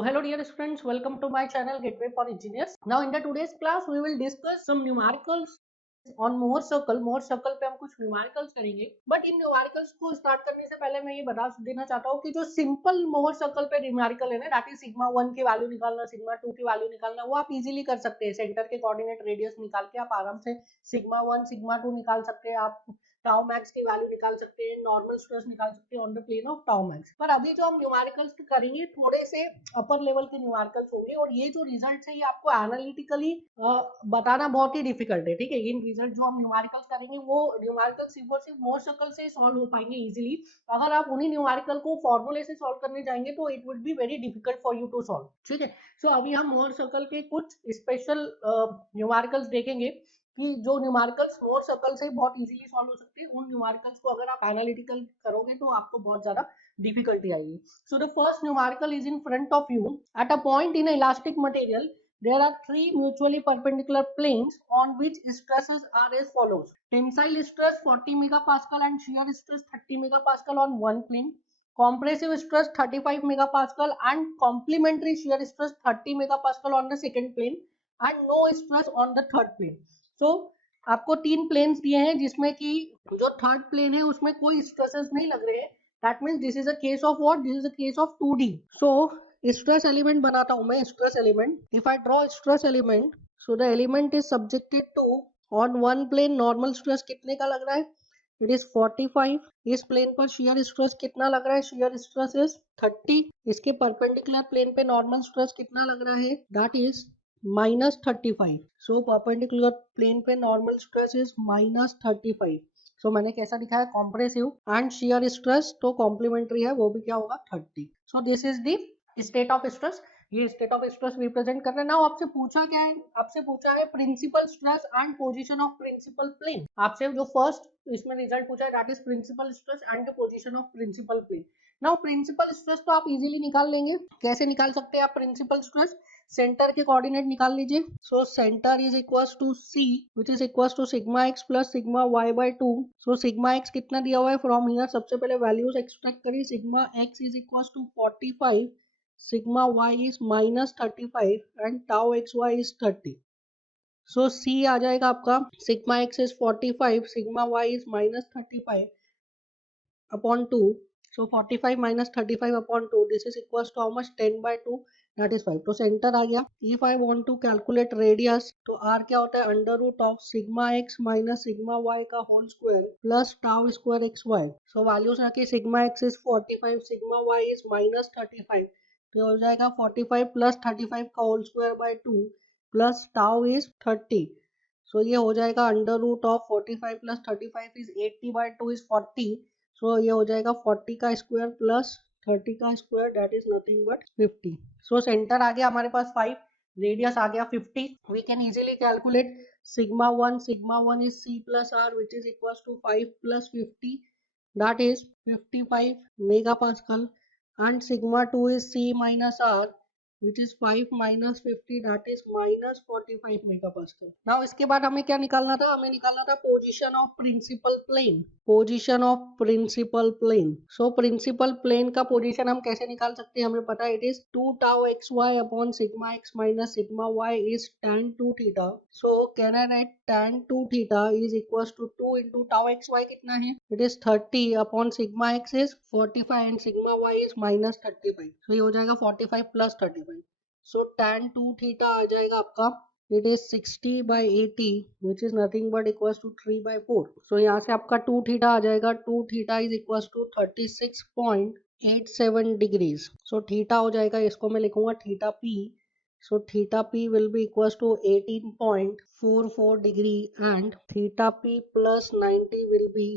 So hello dear students, welcome to my channel Gateway for Engineers. Now in the today's class we will discuss some numericals on Mohr circle. Mohr circle पे हम कुछ numericals करेंगे, but in numericals को start करने से पहले मैं ये बता देना चाहता हूँ कि जो सिंपल मोहर सर्कल पे न्यूमेरिकल है ना, दैट इज सिग्मा 1 की वैल्यू निकालना, सिग्मा 2 की वैल्यू निकालना, वो आप इजीली कर सकते हैं। सेंटर के कोऑर्डिनेट रेडियस निकाल के आप आराम से सिग्मा 1 सिग्मा 2 निकाल सकते हैं। आप टाउ मैक्स की वैल्यू निकाल सकते हैं, नॉर्मल स्ट्रेस निकाल सकते हैं on the plane of tau max. पर अभी जो हम न्यूमेरिकल्स करेंगे थोड़े से अपर लेवल के न्यूमेरिकल्स होंगे, और ये जो रिजल्ट है ये आपको एनालिटिकली बताना बहुत ही डिफिकल्ट है। ठीक है, इन रिजल्ट जो हम न्यूमेरिकल्स करेंगे वो न्यूमेरिकल सिर्फ और सिर्फ मोहर सर्कल से सॉल्व हो पाएंगे इजीली। अगर आप उन्हीं न्यूमेरिकल को फॉर्मूले से सॉल्व करने जाएंगे तो it would be very difficult for you to solve. ठीक है, सो अभी हम मोहर सर्कल के कुछ स्पेशल न्यूमेरिकल्स देखेंगे कि जो न्यूमेरिकल्स मोहर सर्कल से बहुत इजीली सॉल्व हो सकते हैं। उन न्यूमेरिकल्स को अगर आप एनालिटिकल करोगे तो आपको बहुत ज्यादा डिफिकल्टी आएगी। So the first numerical is in front of you. Eight a point in elastic material there are three mutually perpendicular planes on which stresses are as follows: tensile stress 40 megapascal and shear stress 30 megapascal on one plane, compressive stress 35 megapascal and complementary shear stress 30 megapascal on the second plane, and no stress on the third plane. So आपको तीन planes दिए हैं जिसमें कि जो third plane है उसमें कोई स्ट्रेसेस नहीं लग रहे हैं। That means this is a case of what, this is a case of 2D। So stress element बनाता हूं मैं, stress element. If I draw stress element, so the element is subjected to on one plane normal stress कितने का लग रहा है, it is 45। इस plane पर शियर स्ट्रेस कितना लग रहा है, शियर स्ट्रेस इज 30। इसके परपेंडिकुलर प्लेन पे नॉर्मल स्ट्रेस कितना लग रहा है, that is -35। So perpendicular plane पे नॉर्मल स्ट्रेस इज -35। सो मैंने कैसा दिखाया, कॉम्प्रेसिव एंड शियर स्ट्रेस तो कॉम्प्लीमेंट्री है, वो भी क्या होगा 30। So this is the state of stress. ये स्टेट ऑफ स्ट्रेस रिप्रेजेंट कर रहे हैं। नाउ आपसे पूछा क्या है, आपसे पूछा है principal stress and position of principal plane. आपसे जो फर्स्ट इसमें रिजल्ट पूछा है that is principal stress and the position of principal plane. Now principal stress तो आप इजीली निकाल लेंगे। कैसे निकाल सकते हैं आप प्रिंसिपल स्ट्रेस, सेंटर के कोऑर्डिनेट निकाल लीजिए। So centre is equals to c which is equals to sigma x plus sigma y by 2। So sigma x कितना दिया हुआ है, फ्रॉम हियर सबसे पहले वैल्यूज एक्सट्रैक्ट करिए। Sigma x is equals to 45, sigma y is -35 and tau xy is 30. So C आ जाएगा आपका, sigma x is 45, sigma y is -35 upon 2. So 45 minus 35 upon 2, this is equals to how much, 10 by 2, that is 5. तो centre आ गया। If I want to calculate radius, तो R क्या होता है, under root of sigma x minus sigma y का whole square plus tau square xy। So values रखिए, sigma x is 45, sigma y is -35, तो हो जाएगा 45 प्लस 35 का whole square by 2 plus tau is 30। So ये हो जाएगा under root of 45 plus 35 is 80 by 2 is 40। So ये हो जाएगा 40 का स्क्वायर प्लस 30 का square, that is nothing but 50। So centre आ गया हमारे पास 5, रेडियस आ गया 50। We can easily calculate sigma 1 is c plus r which is equals to 5 plus 50, that is 55 megapascal, and sigma 2 is c minus r which is 5 minus 50, that is -45 megapascal. Now इसके बाद हमें क्या निकालना था, हमें निकालना था position of principal plane. Position of principal plane. So principal plane का पोजीशन हम कैसे निकाल सकते हैं, हमें पता है it is 2 tau xy upon sigma x minus sigma y is tan 2 थीटा। So can I write tan 2 थीटा is equals to 2 into tau xy कितना है, it is 30 upon sigma x is 45 and sigma y is -35। सो ये हो जाएगा 45 plus 35। सो tan 2 theta आ जाएगा आपका, it is 60 by 80 which is nothing but equals to 3 by 4. So यहाँ से आपका 2 थीटा आ जाएगा, 2 theta is equals to 36.87 degrees. So theta हो जाएगा, इसको मैं लिखूंगा theta p. So theta p will be equals to 18.44 degree and theta p plus 90 will be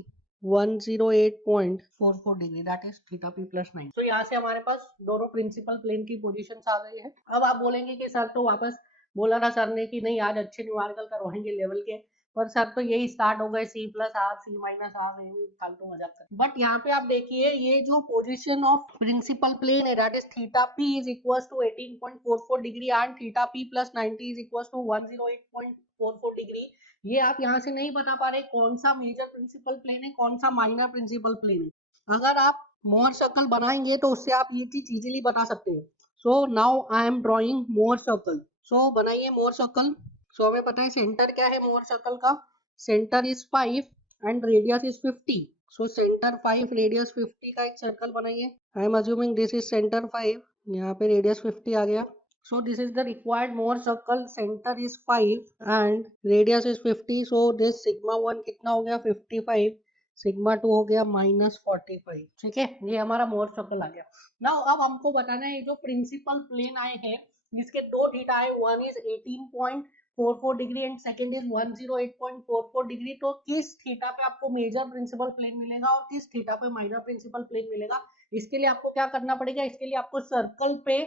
108.44 degree, that is theta P plus 9। तो यहाँ से हमारे पास दोनों प्रिंसिपल प्लेन की पोजीशंस आ गई है। अब आप बोलेंगे कि सर तो वापस बोला था सर ने कि नहीं आज अच्छे न्यूमेरिकल करवाएंगे लेवल के, पर सर तो यही स्टार्ट हो गए c plus r c minus r, फालतू मजाक कर। बट यहाँ पे आप देखिए ये जो पोजीशन ऑफ प्रिंसिपल प्लेन है that is theta P is equals to 18.44 degree and theta P plus 90 is equals to 108.44 degree. ये आप यहाँ से नहीं बता पा रहे कौन सा मेजर प्रिंसिपल प्लेन है कौन सा माइनर प्रिंसिपल प्लेन है। अगर आप मोहर सर्कल बनाएंगे तो उससे आप ये चीज इजीली बता सकते हैं। So now I am drawing Mohr circle. So बनाइए मोर सर्कल। सो हमें पता है सेंटर क्या है मोर सर्कल का, centre is 5 and radius is 50। So centre 5 radius 50 का एक सर्कल बनाइए। आई am assuming this is centre 5, यहाँ पे रेडियस 50 आ गया। So this is the required Mohr circle. Center is 5 and radius is 50. So this sigma 1 कितना हो गया 55, sigma 2 हो गया -45। ठीक है, ये हमारा मोर सर्कल आ गया। नाउ अब हमको बताना है जो प्रिंसिपल प्लेन आए हैं जिसके दो थीटा है, one is 18.44 degree and second is 108.44 degree. तो किस थीटा पे आपको मेजर प्रिंसिपल प्लेन मिलेगा और किस थीटा पे माइनर प्रिंसिपल प्लेन मिलेगा, इसके लिए आपको क्या करना पड़ेगा, इसके लिए आपको सर्कल पे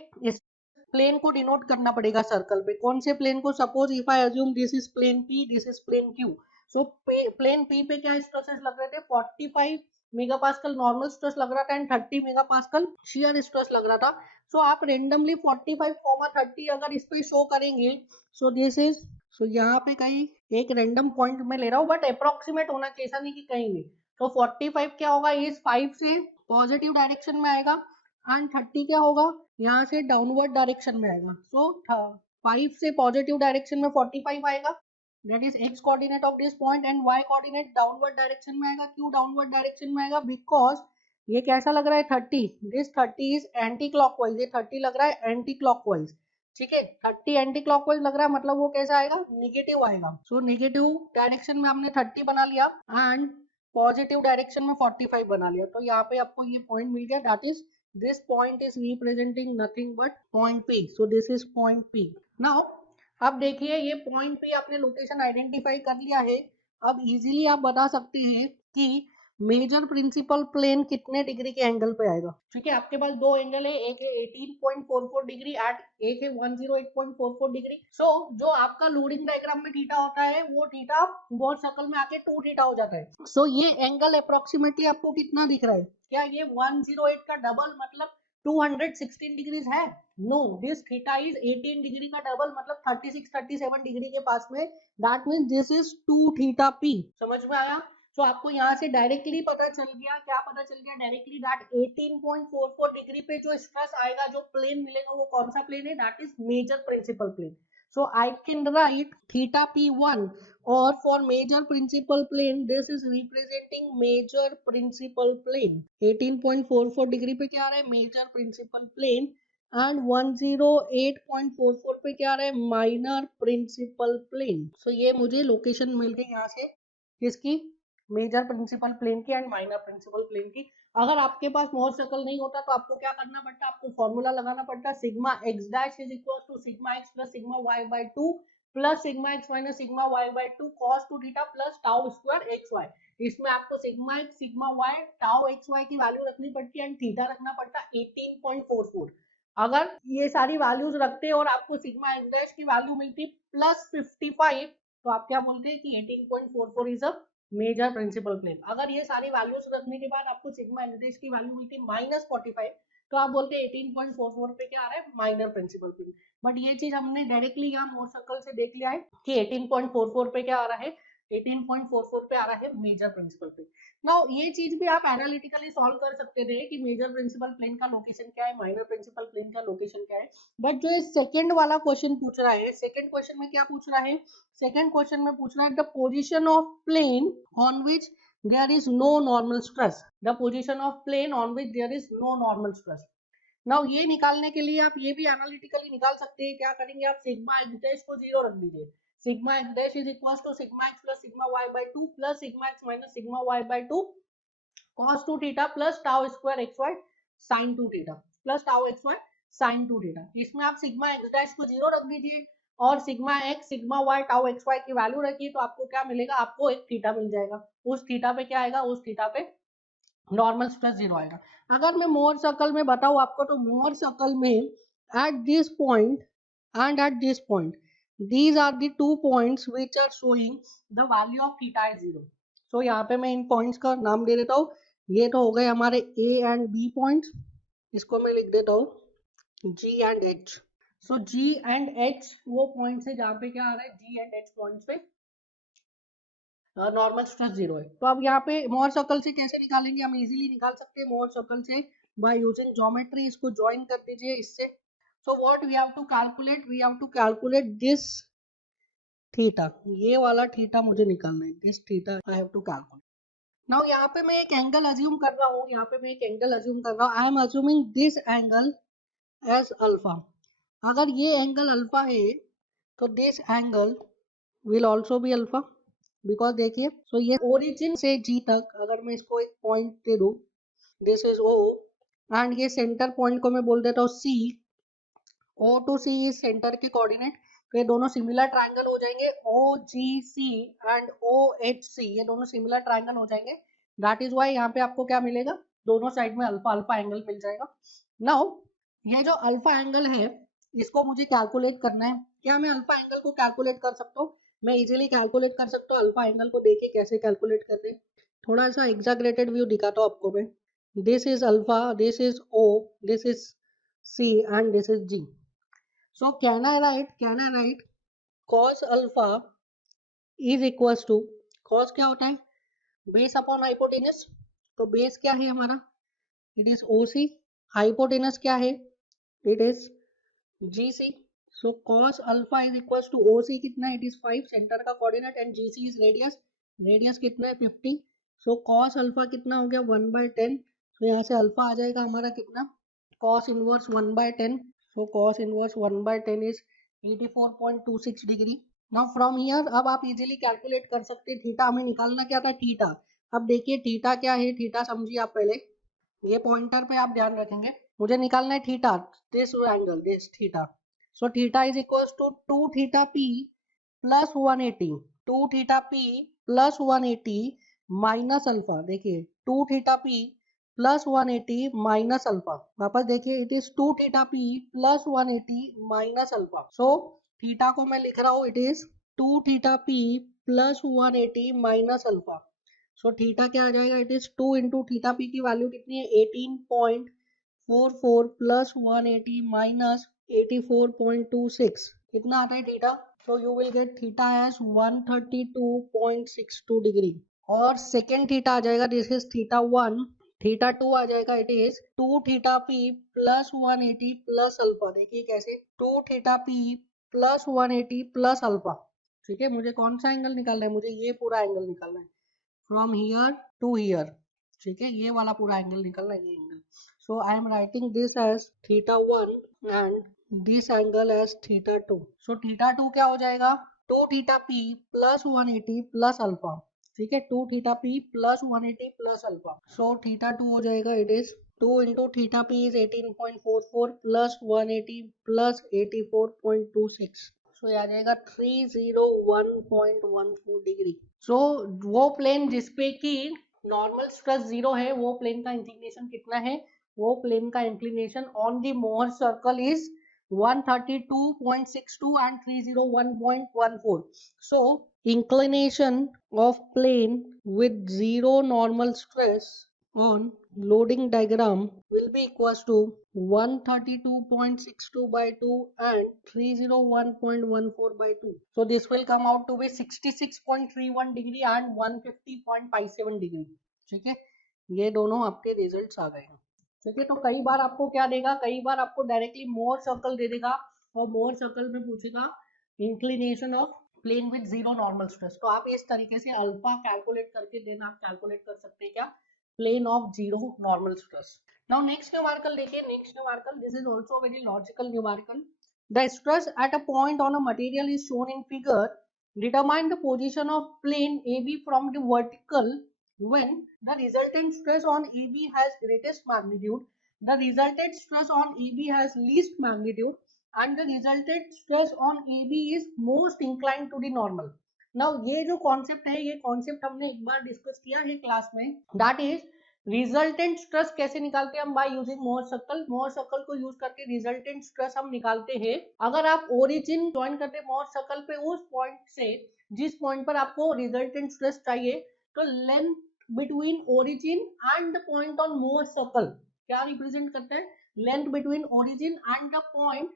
प्लेन को डिनोट करना पड़ेगा। सर्कल पे कौन से प्लेन को, suppose if I assume this is plane p, this is plane q. So plane p पे क्या स्ट्रेसेस लग रहे थे, 45 मेगापास्कल नॉर्मल स्ट्रेस लग रहा था एंड 30 मेगापास्कल शियर स्ट्रेस लग रहा था। सो आप रेंडमली 45, 30 अगर इस पे शो करेंगे, सो दिस इज, सो यहाँ पे कहीं एक रेंडम पॉइंट में ले रहा हूँ बट अप्रोक्सीमेट होना चाहिए, ऐसा नहीं कि कहीं भी। तो 45 क्या होगा, इस 5 से पॉजिटिव डायरेक्शन में आएगा एंड 30 क्या होगा, यहाँ से डाउनवर्ड डायरेक्शन में आएगा। सो 5 से पॉजिटिव डायरेक्शन में 45 आएगा, that is x coordinate of this point, and y coordinate downward direction में आएगा। क्यों डाउनवर्ड डायरेक्शन में आएगा, बिकॉज ये कैसा लग रहा है 30, दिस 30 इज एंटी क्लॉकवाइज, ये 30 लग रहा है एंटी क्लॉकवाइज। ठीक है, 30 एंटी क्लॉकवाइज लग रहा है, मतलब वो कैसा आएगा, निगेटिव आएगा। सो नेगेटिव डायरेक्शन में हमने 30 बना लिया एंड पॉजिटिव डायरेक्शन में 45 बना लिया। तो यहाँ पे आपको ये पॉइंट मिल गया, that is this point is representing nothing but point P. So this is point P. Now अब देखिए ये point P आपने लोकेशन आइडेंटिफाई कर लिया है। अब इजीली आप बता सकते हैं कि मेजर प्रिंसिपल प्लेन कितने डिग्री के एंगल पे आएगा। ठीक है, आपके पास दो एंगल है, एक है 18.44 डिग्री एट, एक है 108.44 डिग्री। सो जो आपका लोडिंग डायग्राम में थीटा होता है वो थीटा मोर सर्कल में आके 2 थीटा हो जाता है। सो ये एंगल अप्रोक्सीमेटली आपको कितना दिख रहा है, क्या ये 108 का डबल मतलब 216 डिग्रीज है? No, this theta is 18 degree का डबल मतलब 36-37 डिग्री के पास में, that means this is 2 theta p. समझ में आया? तो आपको यहाँ से डायरेक्टली पता चल गया, क्या पता चल गया डायरेक्टली, दैट 18.44 डिग्री पे जो स्ट्रेस आएगा, जो प्लेन मिलेगा वो कौन सा प्लेन है, that is major principal plane. So I can write theta p1, or for major principal plane this is representing major principal plane। 18.44 degree पे क्या आ रहा है, major principal plane, एंड 108.44 पे क्या आ रहा है, माइनर प्रिंसिपल प्लेन। सो ये मुझे लोकेशन मिल गई यहाँ से किसकी, मेजर प्रिंसिपल प्लेन की एंड माइनर प्रिंसिपल प्लेन की। अगर आपके पास मोर सर्कल नहीं होता तो आपको क्या करना पड़ता, आपको फॉर्मूला लगाना पड़ता, sigma x dash is equal to sigma x plus sigma y by 2 plus sigma x minus sigma y by 2 cos 2 theta plus tau square x y. इसमें आपको sigma x sigma y tau x y की value रखनी पड़ती है and theta रखना पड़ता 18.44। अगर ये सारी वैल्यूज रखते और आपको सिग्मा एक्स डैश की वैल्यू मिलती प्लस 55, तो आप क्या बोलते हैं कि 18.44 is a major principal plane. अगर ये सारी वैल्यूज रखने के बाद आपको सिग्मा एक्स की वैल्यू मिलती -45, तो आप बोलते हैं 18.44 पे क्या आ रहा है, माइनर प्रिंसिपल प्लेन। बट ये चीज हमने डायरेक्टली यहाँ मोर सर्कल से देख लिया है कि 18.44 पे क्या आ रहा है, 18.44 पे आ रहा है मेजर प्रिंसिपल प्लेन। नाउ ये चीज भी आप एनालिटिकली सॉल्व कर सकते थे कि मेजर प्रिंसिपल प्लेन का लोकेशन क्या है, माइनर प्रिंसिपल प्लेन का लोकेशन क्या है। बट जो सेकंड वाला क्वेश्चन पूछ रहा है, सेकंड क्वेश्चन में क्या पूछ रहा है, सेकंड क्वेश्चन में पूछ रहा है the position of plane on which there is no normal stress, the position of plane on which there is no normal stress। Now ये निकालने के लिए आप ये भी एनालिटिकली निकाल सकते हैं, क्या करेंगे आप, सिग्मा एक्स डैश को 0 रख दीजिए, sigma x dash is equal to sigma x plus sigma y by 2 plus sigma x minus sigma y by 2 cos 2 theta plus tau square x y sine 2 theta plus tau x y sine 2 theta. इसमें आप sigma x dash को 0 रख दीजिए और sigma x sigma y tau x y की value रखिए, तो आपको क्या मिलेगा, आपको एक थीटा मिल जाएगा। उस थीटा पे क्या आएगा, उस थीटा पे नॉर्मल स्ट्रेस 0 आएगा। अगर मैं मोर सर्कल में बताऊं आपको, तो मोर सर्कल में at this point and at this point, these are the 2 points which are showing the value of theta is 0। सो यहाँ पे मैं इन पॉइंट्स का नाम दे देता हूँ, ये तो हो गए हमारे A एंड B पॉइंट्स, इसको मैं लिख देता हूँ G and H। So G and H वो पॉइंट्स है जहाँ पे क्या आ रहा है, G एंड H पॉइंट्स पे नॉर्मल स्ट्रेस 0 है। तो अब यहाँ पे मोर सर्कल से कैसे निकालेंगे, हम इजीली निकाल सकते हैं मोर सर्कल से बाय यूजिंग ज्योमेट्री। इसको ज्वाइन कर दीजिए इससे, So what we have to calculate? We have to calculate this theta, ये वाला थीटा मुझे निकालना है, this theta I have to calculate. Now यहाँ पे मैं एक एंगल अज्यूम कर रहा हूँ, यहाँ पे मैं एक एंगल अज्यूम कर रहा हूँ, I am assuming this angle as alpha. अगर ये एंगल अल्फा है तो this angle will also be alpha, because देखिए सो ये ओरिजिन से जी तक अगर मैं इसको एक पॉइंट दे दूं, दिस इज ओ एंड ये सेंटर पॉइंट को मैं बोल देता हूँ C, O to C is centre के कोऑर्डिनेट, तो ये दोनों सिमिलर ट्रायंगल हो जाएंगे, ओ जी सी एंड ओ एच सी, ये दोनों सिमिलर ट्रायंगल हो जाएंगे। दैट इज वाई यहाँ पे आपको क्या मिलेगा, दोनों साइड में अल्फा अल्फा एंगल मिल जाएगा। नाउ ये जो अल्फा एंगल है इसको मुझे कैलकुलेट करना है। क्या मैं अल्फा एंगल को कैलकुलेट कर सकता हूँ? मैं इजीली कैलकुलेट कर सकता हूँ अल्फा एंगल को, देखिए कैसे कैलकुलेट करते हैं। थोड़ा सा एग्जैगरेटेड व्यू दिखाता हूँ आपको मैं। This is alpha, this is O, this is C and this is G. So can I write cos alpha is equals to, cos क्या होता है, बेस अपॉन हाइपोटेनस, तो बेस क्या है हमारा, इट इज OC, हाइपोटेनस क्या है, it is GC। So cos alpha is equals to OC कितना है, इट इज 5 सेंटर का coordinate and GC is radius, radius कितना है 50। सो cos alpha कितना हो गया 1/10, तो यहाँ से अल्फा आ जाएगा हमारा कितना, cos inverse 1/10, so cos inverse 1/10 is 84.26 degree. Now from here अब आप इजीली कैलकुलेट कर सकते हैं, थीटा हमें निकालना क्या था, थीटा। अब देखिए थीटा क्या है, थीटा समझिए आप पहले, ये पॉइंटर पे आप ध्यान रखेंगे, मुझे निकालना है theta, this angle, this theta. So theta is equals to 2 theta P plus 180, 2 theta P plus 180 minus alpha, देखिए 2 theta P plus 180 minus alpha, वापस देखिए it is 2 theta P plus 180 minus alpha. So theta को मैं लिख रहा हूँ, it is 2 theta P plus 180 minus alpha. So theta क्या आ जाएगा, it is 2 into theta P की वैल्यू कितनी है 18.44 प्लस 180 माइनस 84.26, कितना आता है theta, so you will get theta as 132.62 degree. और सेकेंड थीटा आ जाएगा, दिस इज थीटा 1, थीटा 2 आ जाएगा, it is 2 theta P plus 180 plus alpha, देखिए कैसे 2 theta P plus 180 plus alpha. ठीक है, मुझे कौन सा एंगल निकालना है, मुझे ये पूरा एंगल निकालना है फ्रॉम हियर टू हियर, ठीक है, ये वाला पूरा एंगल निकलना है, ये angle. So I am writing this as theta 1 and this angle as theta 2। So theta 2 क्या हो जाएगा, 2 theta P plus 180 plus alpha, ठीक है, 2 theta P plus 180 plus alpha. So theta 2 हो जाएगा, it is 2 into theta P is 18.44 plus 180 plus 84.26, so ये आ जाएगा 301.14 डिग्री। सो वो प्लेन जिसपे की नॉर्मल स्ट्रेस 0 है, वो प्लेन का इंक्लिनेशन कितना है, वो प्लेन का inclination on the Mohr circle is 132.62 and 301.14. So inclination of plane with zero normal stress on loading diagram will be equals to 132.62 by 2 and 301.14 by 2. So this will come out to be 66.31 degree and 150.57 degree. ठीक है, ये दोनों आपके results आ गए हैं। ठीक है, तो कई बार आपको क्या देगा, कई बार आपको डायरेक्टली मोर सर्कल दे देगा और मोर सर्कल में पूछेगा inclination of plane with zero normal stress, तो आप इस तरीके से अल्फा कैलकुलेट करके देन आप कैलकुलेट कर सकते हैं क्या, plane of zero normal stress. Now next numerical देखिए, next numerical, this is also very logical numerical. The stress at a point on a material is shown in figure, determine the position of plane AB from the vertical when the resultant stress on AB has greatest magnitude, the resultant stress on AB has least magnitude and the resultant stress on AB is most inclined to the normal. Now ये जो concept है, ये concept हमने एक बार discuss किया है class में, that is resultant stress कैसे निकालते हैं हम, by using Mohr circle. Mohr circle को यूज करके रिजल्टेंट स्ट्रेस हम निकालते हैं। अगर आप ओरिजिन ज्वाइन करते हैं मोहर सर्कल पे, उस पॉइंट से जिस पॉइंट पर आपको रिजल्टेंट स्ट्रेस चाहिए, तो length between origin and the point on Mohr circle क्या रिप्रेजेंट करता है, length between origin and the point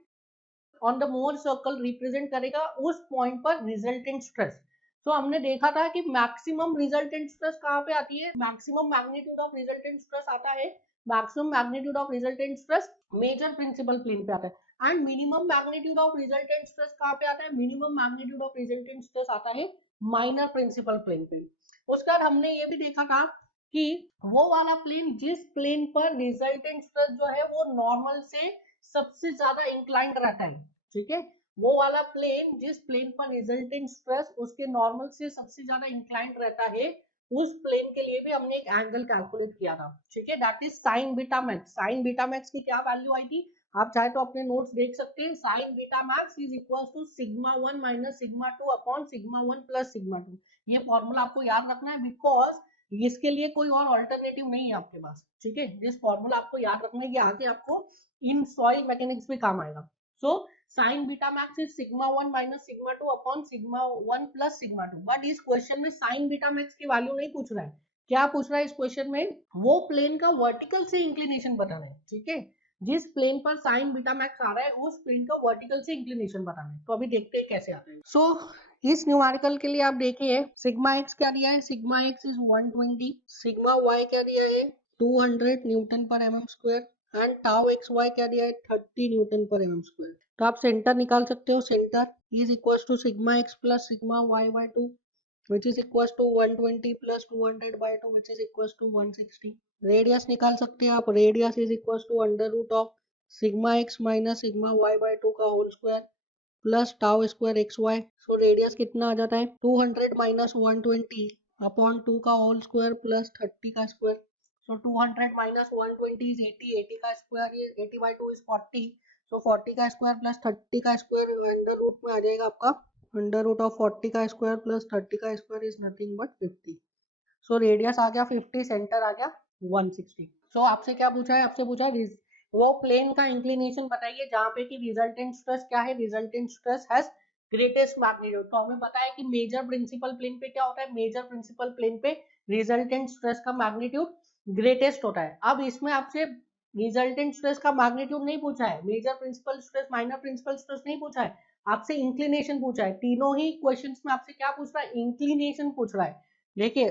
on the Mohr circle represent करेगा उस पॉइंट पर रिजल्टेंट स्ट्रेस। तो हमने देखा था कि मैक्सिमम रिजल्टेंट स्ट्रेस कहाँ पे आती है, maximum magnitude of resultant stress आता है, maximum magnitude of resultant stress major principal plane पे आता है। And minimum magnitude of resultant stress कहाँ पे आता है, minimum magnitude of resultant stress आता है माइनर प्रिंसिपल प्लेन पे। उसके बाद हमने ये भी देखा था कि वो वाला प्लेन जिस प्लेन पर रिजल्टेंट स्ट्रेस जो है वो नॉर्मल से सबसे ज्यादा इंक्लाइंड रहता है, ठीक है, वो वाला प्लेन जिस प्लेन पर रिजल्टेंट स्ट्रेस उसके नॉर्मल से सबसे ज्यादा इंक्लाइंड रहता है, उस प्लेन के लिए भी हमने एक एंगल कैलकुलेट किया था, ठीक है, that is sine beta max. Sign beta max की क्या वैल्यू आई थी, आप चाहे तो अपने नोट्स देख सकते हैं, sine beta max is equal to sigma 1 minus sigma 2 upon sigma 1 plus sigma 2। ये फॉर्मूला आपको याद रखना है बिकॉज इसके लिए कोई और अल्टरनेटिव नहीं है आपके पास, ठीक है, दिस फॉर्मूला आपको याद रखना है, ये आगे आपको इन सॉइल मैकेनिक्स में काम आएगा। So sine beta max is sigma 1 minus sigma 2 upon sigma 1 plus sigma 2। But इस क्वेश्चन में साइन बीटा मैक्स की वैल्यू नहीं पूछ रहा है, क्या पूछ रहा है इस क्वेश्चन में, वो प्लेन का वर्टिकल से इंक्लिनेशन बताना है, ठीक है, जिस प्लेन पर साइन बीटा मैक्स आ रहा है उस प्लेन का वर्टिकल से इंक्लिनेशन बताना है। तो अभी देखते हैं कैसे आता है। सो इस न्यूमेरिकल के लिए आप देखिए सिग्मा एक्स क्या दिया है, sigma x is 120, sigma y क्या दिया है 200 newton per mm square and tau x y क्या दिया है 30 न्यूटन पर एमएम स्क्वायर। तो आप सेंटर निकाल सकते हो, centre is equal to sigma x plus sigma y by 2 which is equals to 120 plus 200 by 2 which is equals to 160। Radius निकाल सकते हैं आप, radius is equals to under root of sigma x minus sigma y by 2 का whole square plus tau square x y. So radius कितना आ जाता है 200 minus 120 upon 2 का होल स्क्वायर प्लस 30 का स्क्वायर। सो 200 माइनस 120 इज 80, 80 का square is 80 by 2 is 40, सो 40 का square plus 30 का स्क्वायर अंडर रूट में आ जाएगा आपका अंडर रूट ऑफ 40 का स्क्वायर प्लस 30 का square is nothing but 50। So radius आ गया 50, सेंटर आ गया 160। सो आपसे क्या पूछा है, आपसे पूछा है वो प्लेन का इंक्लिनेशन बताइए जहां पे कि रिजल्टेंट स्ट्रेस क्या है, resultant stress has greatest magnitude. तो हमें पता है कि मेजर प्रिंसिपल प्लेन पे क्या होता है, मेजर प्रिंसिपल प्लेन पे रिजल्टेंट स्ट्रेस का मैग्नीट्यूड ग्रेटेस्ट होता है। अब इसमें आपसे रिजल्टेंट स्ट्रेस का मैग्नीट्यूड नहीं पूछा है, major principal stress minor principal stress नहीं पूछा है, आपसे इंक्लिनेशन पूछा है। तीनों ही क्वेश्चंस में आपसे क्या पूछ रहा है, इंक्लिनेशन पूछ रहा है। देखिए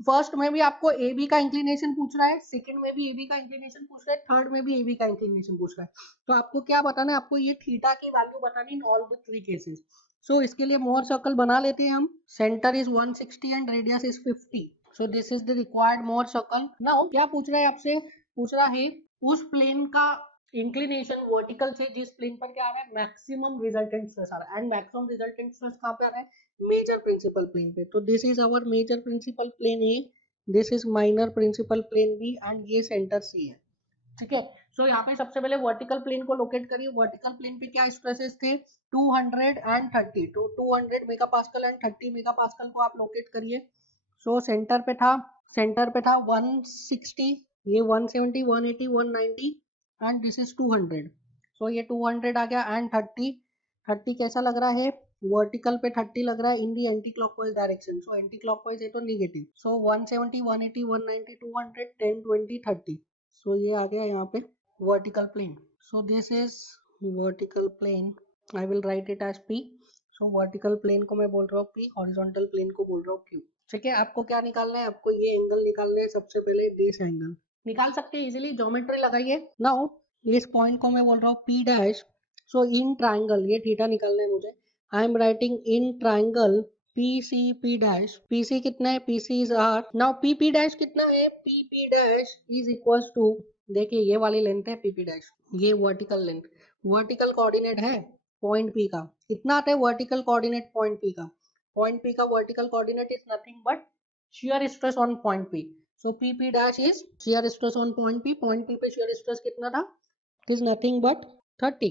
फर्स्ट में भी आपको ए बी का इंक्लिनेशन पूछ रहा है, सेकंड में भी ए बी का इंक्लिनेशन पूछ रहा है, थर्ड में भी ए बी का इंक्लिनेशन पूछ रहा है। तो आपको क्या बताना है, आपको ये थीटा की वैल्यू बतानी in all the three cases. So इसके लिए मोर सर्कल बना लेते हैं हम, centre is 160 and radius is 50। So this is the required Mohr circle. Now क्या पूछ रहा है आपसे, पूछ रहा है उस प्लेन का इंक्लिनेशन वर्टिकल से जिस प्लेन पर क्या आ रहा है मैक्सिमम रिजल्टेंट स्ट्रेस आ रहा है, एंड मैक्सिमम रिजल्टेंट स्ट्रेस कहां पे आ रहा है, मेजर प्रिंसिपल प्लेन पे। तो this is our major principal plane A, this is minor principal plane B and ये सेंटर सी है, ठीक है। सो यहाँ पे सबसे पहले वर्टिकल प्लेन को लोकेट करिए, वर्टिकल प्लेन पे क्या स्ट्रेसेस थे 200 एंड 30, तो 200 मेगापास्कल एंड 30 मेगापास्कल को आप लोकेट करिए। सो सेंटर पे था, सेंटर पे था 160, ये 170 180 190 एंड दिस इज 200। सो ये 200 आ गया एंड 30, 30 कैसा लग रहा है, वर्टिकल पे 30 लग रहा है in the anti clockwise direction, so anti clockwise है तो नेगेटिव। सो 170 180 190 200 10 20 30, सो ये आ गया यहाँ पे vertical plane. So this is vertical plane, I will write it as P. So vertical plane को मैं बोल रहा हूँ पी, हॉरिजॉन्टल प्लेन को बोल रहा हूँ क्यू, ठीक है। आपको क्या निकालना है, आपको ये एंगल निकालना है, सबसे पहले दिस एंगल निकाल सकते हैं इजीली, ज्योमेट्री लगाइए। नाउ इस पॉइंट को मैं बोल रहा हूँ P dash. So in triangle, ये थीटा निकालना है मुझे, I am writing in triangle PCP dash, PC कितना है, PC is R। Now PP dash कितना है, PP dash is equals to, देखिए ये वाली लेंथ है PP डैश, ये वर्टिकल लेंथ, वर्टिकल कोऑर्डिनेट है पॉइंट P का, कितना आता है वर्टिकल कोऑर्डिनेट पॉइंट P का, पॉइंट P का vertical coordinate is nothing but shear stress on point P। So PP dash is shear stress on point P, point P पे shear stress कितना था, it is nothing but 30।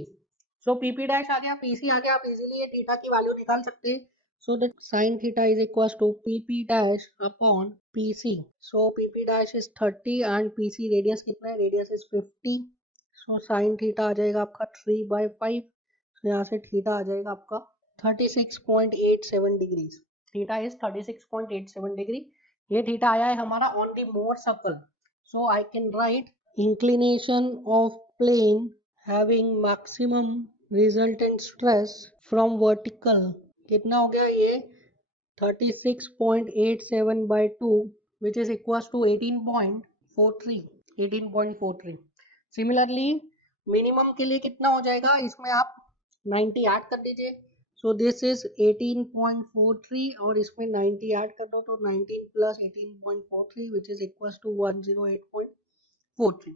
So PP dash आ गया, PC आ गया, आप easily ये theta की value निकाल सकते हैं। So that sin theta is equals to PP dash upon PC। So PP dash is 30 and PC radius कितना है, radius is 50। So sin theta आ जाएगा आपका 3/5। So यहाँ से थीटा आ जाएगा आपका 36.87 डिग्री, थीटा इज 36.87 डिग्री। ये थीटा आया है हमारा on the Mohr circle. So I can write inclination of plane having maximum resultant stress from vertical कितना हो गया ये 36.87 by 2 which is equals to 18.43, 18.43। Similarly minimum के लिए कितना हो जाएगा, इसमें आप 90 ऐड कर दीजिए। सो दिस इज 18.43 और इसमें 90 ऐड कर दो तो 19 plus 18.43 which is equal to 108.43।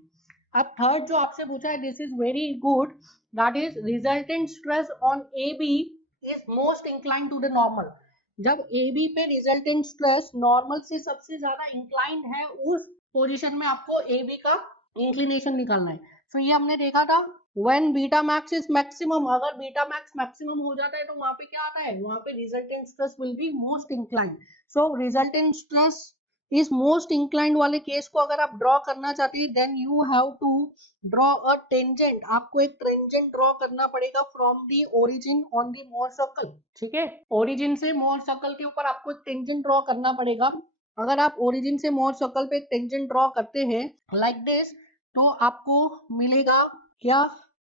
अब थर्ड जो आपसे पूछा है, this is very good, that is resultant stress on A B is most incline to the normal. जब ए बी पे रिजल्टेंट स्ट्रेस नॉर्मल से सबसे ज्यादा इंक्लाइंड है, उस पोजीशन में आपको ए बी का इंक्लिनेशन निकालना है। तो ये हमने देखा था when beta max is maximum, अगर बीटा मैक्स मैक्सिमम हो जाता है तो वहां पे क्या आता है, वहां पे resultant stress will be most inclined. So resultant stress इस मोस्ट इंक्लाइंड वाले केस को अगर आप ड्रॉ करना चाहते हैं, then you have to draw a tangent. आपको एक टेंजेंट ड्रॉ करना पड़ेगा from the origin on the Mohr circle. ठीक है, ओरिजिन से मोर सर्कल के ऊपर आपको एक टेंजेंट ड्रॉ करना पड़ेगा। अगर आप ओरिजिन से मोर सर्कल पे एक टेंजेंट ड्रॉ करते हैं लाइक दिस, तो आपको मिलेगा क्या,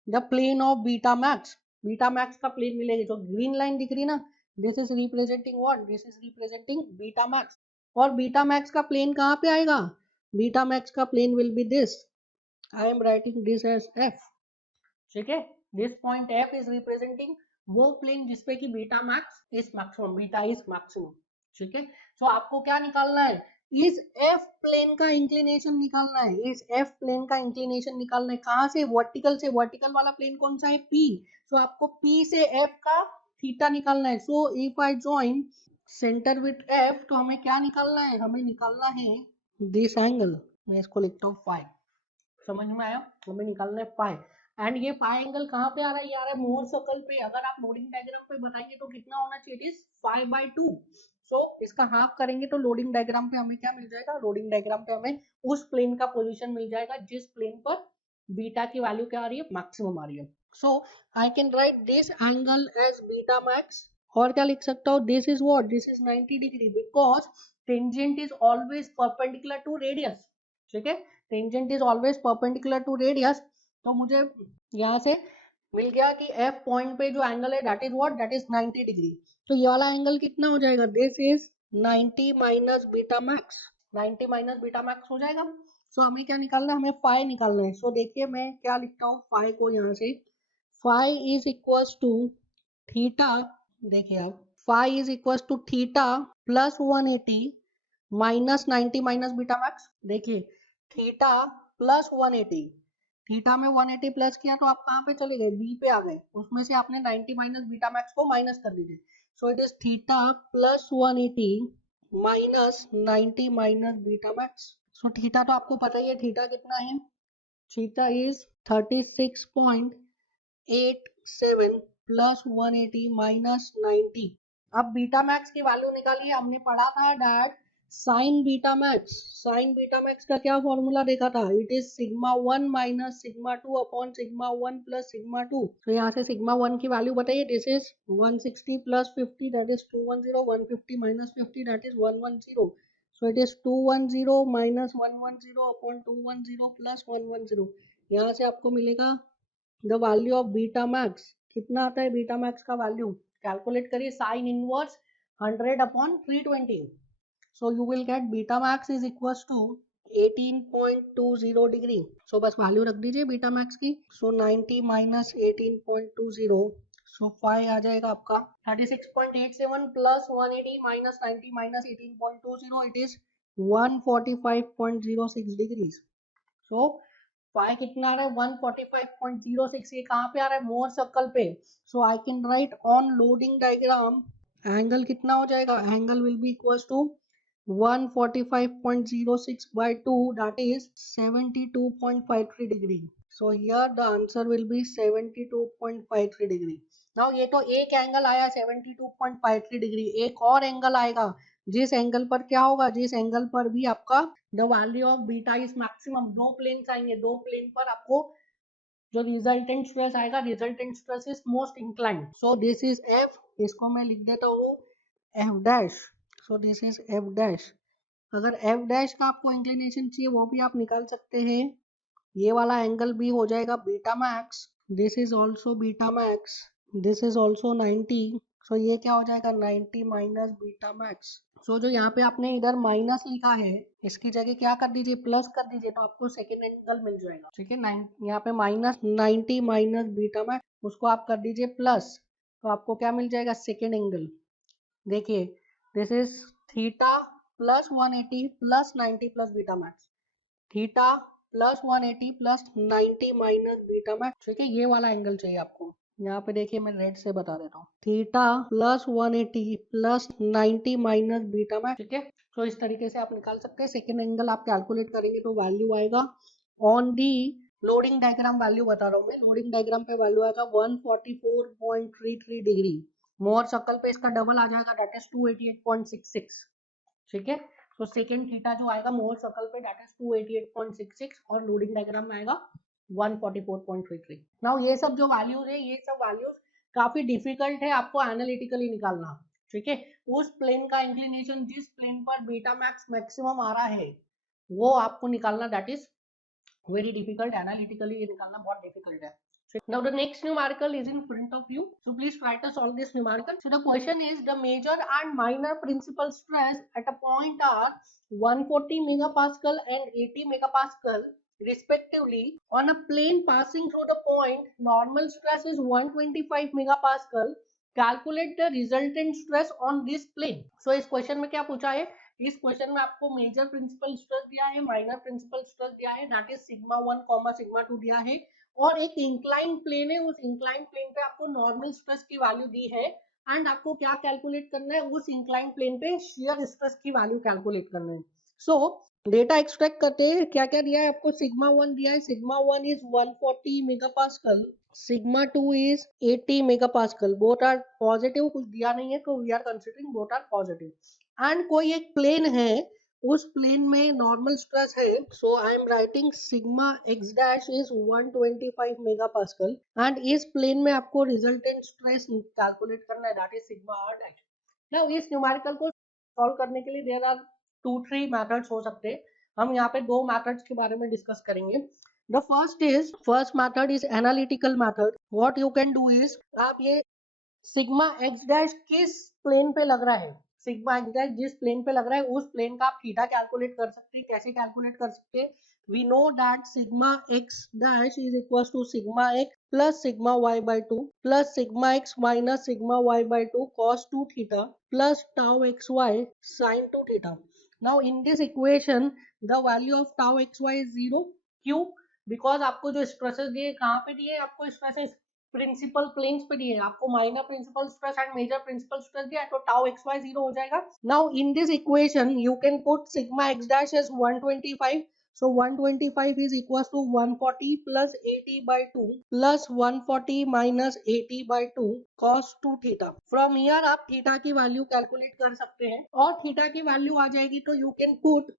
the plane of beta max. Beta max का प्लेन मिलेगा, जो ग्रीन लाइन दिख रही है ना, this is representing what, this is representing beta max. और बीटा मैक्स का प्लेन कहाँ पे आएगा, बीटा मैक्स का plane will be this, I am writing this as F. ठीक है, this point F is representing वो प्लेन जिसपे कि beta max is maximum, beta is maximum. ठीक है, तो आपको क्या निकालना है, इस एफ प्लेन का इंक्लिनेशन निकालना है, इस एफ प्लेन का इंक्लिनेशन निकालना है। कहां से, वर्टिकल से। वर्टिकल वाला प्लेन कौन सा है, पी। सो आपको पी से एफ का थीटा निकालना है। So if I join centre with F, तो हमें क्या निकालना है, हमें निकालना है दिस एंगल। मैं इसको लिखता हूँ फाई। समझ में आया, हमें निकालना है पाई। एंड ये पाई एंगल कहाँ पे आ रहा है, ये आ रहा है मोर सर्कल पे। अगर आप लोडिंग डायग्राम पे बताएंगे तो कितना होना चाहिए, इट इज 5/2। सो इसका हाफ करेंगे तो लोडिंग डायग्राम पे हमें क्या मिल जाएगा, लोडिंग डायग्राम पे हमें उस प्लेन का पोजीशन मिल जाएगा जिस प्लेन पर बीटा की वैल्यू क्या आ रही है, मैक्सिमम आ रही है। So I can write this angle as beta max. और क्या लिख सकता हूँ, this is what, this is 90 degree, because tangent is always perpendicular to radius. ठीक है, tangent is always perpendicular to radius. तो मुझे यहाँ से मिल गया कि एफ पॉइंट पे जो एंगल है that is what, that is 90 degree. तो ये वाला एंगल कितना हो जाएगा, this is 90 minus beta max, 90 minus beta max हो जाएगा। सो हमें क्या निकालना है, हमें फाई निकालना है। सो देखिए मैं क्या लिखता हूँ फाई को, यहाँ से phi is equal to theta, देखिए आप phi is equal to theta plus 180 minus 90 minus beta max. देखिए थीटा प्लस 180, थीटा में 180 प्लस किया तो आप कहाँ पे चले गए, बी पे आ गए, उसमें से आपने 90 माइनस बीटा मैक्स को माइनस कर दीजिए। सो it is theta plus 180 minus 90 minus beta max. So theta तो आपको पता ही है, थीटा कितना है, थीटा इज 36.87 प्लस 180 माइनस 90। अब बीटा मैक्स की वैल्यू निकालिए। हमने पढ़ा था that sign beta max, sign beta max का क्या फॉर्मूला देखा था, it is sigma 1 minus sigma 2 upon sigma 1 plus sigma 2। तो यहाँ से सिग्मा 1 की वैल्यू बताइए, this is 160 plus 50 that is 210, 150 minus 50 that is 110। So it is 210 minus 110 upon 210 plus 110। यहाँ से आपको मिलेगा the value of beta max. कितना आता है बीटा मैक्स का वैल्यू, कैलकुलेट करिए, sine inverse 100 upon 320। So you will get beta max is equals to 18.20 degree. So बस वैल्यू रख दीजिए बीटा मैक्स की। सो 90 माइनस 18.20, सो फाई आ जाएगा आपका 36.87 plus 180 minus 90 minus 18.20, it is 145.06 degree. So phi कितना आ रहा है, 145.06। ये कहाँ पे आ रहा है, मोर सर्कल पे। So I can write on loading diagram angle कितना हो जाएगा, angle will be equals to 145.06 by 2, that is 72.53 degree. So here the answer will be 72.53 degree. Now ये तो एक एंगल आया 72.53 डिग्री, एक और एंगल आएगा जिस एंगल पर क्या होगा, जिस एंगल पर भी आपका the value of beta is maximum. दो प्लेन्स आएंगे, दो प्लेन पर आपको जो रिजल्टेंट स्ट्रेस आएगा, resultant stress is most inclined. So this is F, इसको मैं लिख देता हूँ F dash. So this is F dash. अगर एफ डैश का आपको इंक्लिनेशन चाहिए वो भी आप निकाल सकते हैं। ये वाला एंगल भी हो जाएगा beta max, this is also beta max, this is also 90। सो ये क्या हो जाएगा 90 माइनस बीटा मैक्स। सो जो यहाँ पे आपने इधर माइनस लिखा है इसकी जगह क्या कर दीजिए प्लस कर दीजिए, तो आपको सेकेंड एंगल मिल जाएगा। ठीक है, यहाँ पे माइनस 90 माइनस बीटा मैक्स उसको आप कर दीजिए प्लस, तो आपको क्या मिल जाएगा सेकेंड एंगल। देखिए this is theta plus 180 plus 90 plus beta max, theta plus 180 plus 90 minus beta max. ठीक है, ये वाला एंगल चाहिए आपको। यहाँ पे देखिए मैं रेड से बता देता हूँ, theta plus 180 plus 90 minus beta max. ठीक है, तो इस तरीके से आप निकाल सकते हैं। सेकेंड एंगल आप कैलकुलेट करेंगे तो वैल्यू आएगा on the loading diagram, value बता रहा हूँ मैं, लोडिंग डायग्राम पे वैल्यू आएगा 144.33 डिग्री। मोहर सर्कल पे इसका डबल आ जाएगा, दैट इज 288.66। ठीक है, तो सेकेंड थीटा जो आएगा मोहर सर्कल पे दैट इज 288.66 और लोडिंग डायग्राम में आएगा 144.33। नाउ ये सब जो वैल्यूज है, ये सब वैल्यूज काफी डिफिकल्ट है आपको एनालिटिकली निकालना। ठीक है, उस प्लेन का इंक्लिनेशन जिस प्लेन पर बीटा मैक्स मैक्सिमम आ रहा है वो आपको निकालना, that is very difficult. Analytically ये निकालना बहुत डिफिकल्ट है। Now the next numerical is in front of you. So please try to solve this numerical. So the question is the major and minor principal stress at a point are 140 megapascal and 80 megapascal respectively. On a plane passing through the point, normal stress is 125 megapascal. Calculate the resultant stress on this plane. So इस question में क्या पूछा है, इस question में आपको major principal stress दिया है, माइनर प्रिंसिपल स्ट्रेस दिया है, दैट इज सिग्मा 1 सिग्मा 2 दिया है, और एक इंक्लाइन प्लेन है, उस इंक्लाइन प्लेन पे आपको नॉर्मल स्ट्रेस की वैल्यू दी है एंड आपको क्या कैलकुलेट करना है, उस इंक्लाइन प्लेन पे शियर स्ट्रेस की वैल्यू कैलकुलेट करना है। सो डेटा एक्सट्रैक्ट करते हैं, क्या क्या दिया है आपको, सिग्मा 1 दिया है, sigma 1 is 140 megapascal, sigma 2 is 80 megapascal, both are positive, कुछ दिया नहीं है तो we are considering both are positive. And कोई एक प्लेन है, उस प्लेन में नॉर्मल स्ट्रेस है, so I am writing sigma x dash is 125 megapascal and इस प्लेन में आपको रिजल्टेंट स्ट्रेस कैलकुलेट करना है, that is sigma R dash. Now इस न्यूमेरिकल को सॉल्व करने के लिए देयर आर 2-3 मेथड्स हो सकते हैं। हम यहाँ पे दो मेथड्स के बारे में डिस्कस करेंगे। The first method is analytical method. What you can do is, आप ये सिग्मा एक्स डैश किस प्लेन पे लग रहा है, सिग्मा एक्स डैश जिस प्लेन पे लग रहा है उस प्लेन का आप थीटा कैलकुलेट कर सकते हैं। कैसे कैलकुलेट कर सकते हैं, we know that sigma x dash is equal to sigma x plus sigma y by 2 plus sigma x minus sigma y by 2 cos 2 theta plus tau x y sine 2 theta. Now in this equation the value of tau x y is 0। क्यों? Because आपको जो stresses दिए कहाँ पे दिए, आपको stresses principal planes पे दिए, आपको minor principal stress and major principal stress दिया है, तो टाउ एक्स वाई 0 हो जाएगा। Now in this equation you can put sigma x dash as 125, so 125 is equals to 140 plus 80 by 2 plus 140 minus 80 by 2 cos 2 theta। from here आप theta की value calculate कर सकते हैं और थीटा की value आ जाएगी तो you can put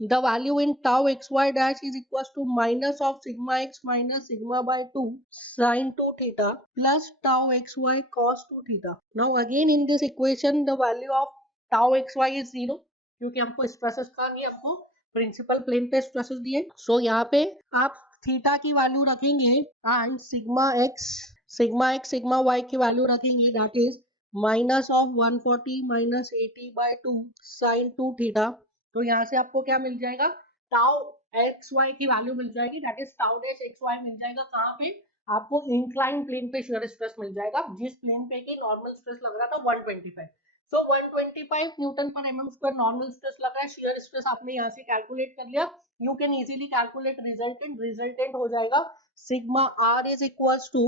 the value in tau xy dash is equals to minus of sigma x minus sigma by 2 sin 2 theta plus tau xy cos 2 theta। Now again in this equation the value of tau xy is 0 क्योंकि हमको stresses का नहीं, हमको principal plane पे stresses दिए। सो यहाँ पे आप थीटा की वैल्यू रखेंगे and sigma x sigma y की वैल्यू रखेंगे, that is minus of 140 minus 80 by 2 sine 2 theta. तो यहाँ से आपको क्या मिल जाएगा, टाउ एक्स वाई की वैल्यू मिल जाएगी, that is tau dash x y मिल जाएगा। कहाँ पे आपको इंक्लाइन प्लेन पे शियर स्ट्रेस मिल जाएगा, जिस प्लेन पे की नॉर्मल स्ट्रेस लग रहा था 125। सो 125 newton per mm square normal stress लग रहा है, शियर स्ट्रेस आपने यहाँ से कैलकुलेट कर लिया। You can easily calculate resultant हो जाएगा sigma R is equals to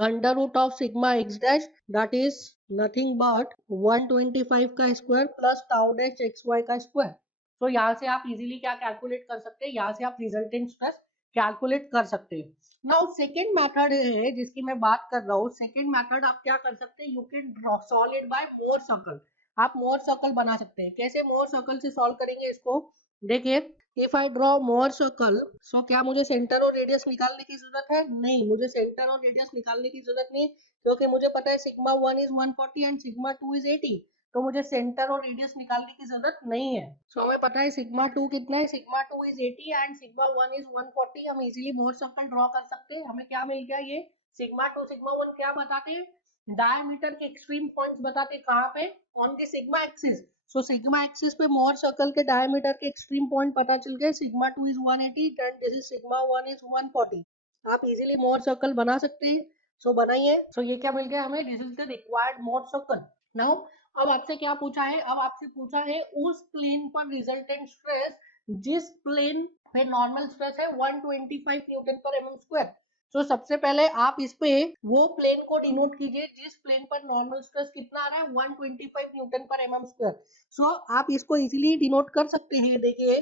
under root of sigma x dash that is nothing but 125 का square plus tau dash x y का स्क्वायर। तो यहाँ से आप इजीली क्या कैलकुलेट कर सकते हैं, यहाँ से आप रिजल्टेंट स्ट्रेस कैलकुलेट कर सकते हैं। नाउ सेकंड मेथड है जिसकी मैं बात कर रहा हूँ, सेकंड मेथड आप क्या कर सकते हैं, you can draw solve it by more circle. आप मोर सर्कल बना सकते हैं। कैसे मोर सर्कल से सॉल्व करेंगे इसको, देखिए if I draw Mohr circle, so क्या मुझे सेंटर और रेडियस निकालने की जरूरत है? नहीं, मुझे सेंटर और रेडियस निकालने की जरूरत नहीं, क्योंकि मुझे पता है sigma 1 is 140 and sigma 2 is 80, तो मुझे सेंटर और रेडियस निकालने की जरूरत नहीं है। सो हमें पता है सिग्मा 2 कितना है, sigma 2 is 80 and sigma 1 is 140। हम इजीली मोर सर्कल ड्रॉ कर सकते हैं। हमें क्या मिल गया, ये सिग्मा 2 सिग्मा 1 क्या बताते हैं, डायमीटर के एक्सट्रीम पॉइंट्स बताते कहाँ पे, on the sigma axis. So sigma axis पे मोर सर्कल के डायमीटर के एक्सट्रीम पॉइंट पता चल गए, sigma 2 is 180 and this is sigma 1 is 140। आप इजीली मोर सर्कल बना सकते हैं। सो बनाइए। सो ये क्या मिल गया हमें, this is the required Mohr circle. Now अब आपसे क्या पूछा है, अब आपसे पूछा है उस प्लेन पर रिजल्टेंट स्ट्रेस जिस प्लेन पे नॉर्मल स्ट्रेस है 125 न्यूटन पर एमएम स्क्वायर। तो सबसे पहले आप इस पे वो प्लेन को डिनोट कीजिए जिस प्लेन पर नॉर्मल स्ट्रेस कितना आ रहा है 125 न्यूटन पर एमएम स्क्वायर। सो आप इसको इजीली डिनोट कर सकते हैं। देखिए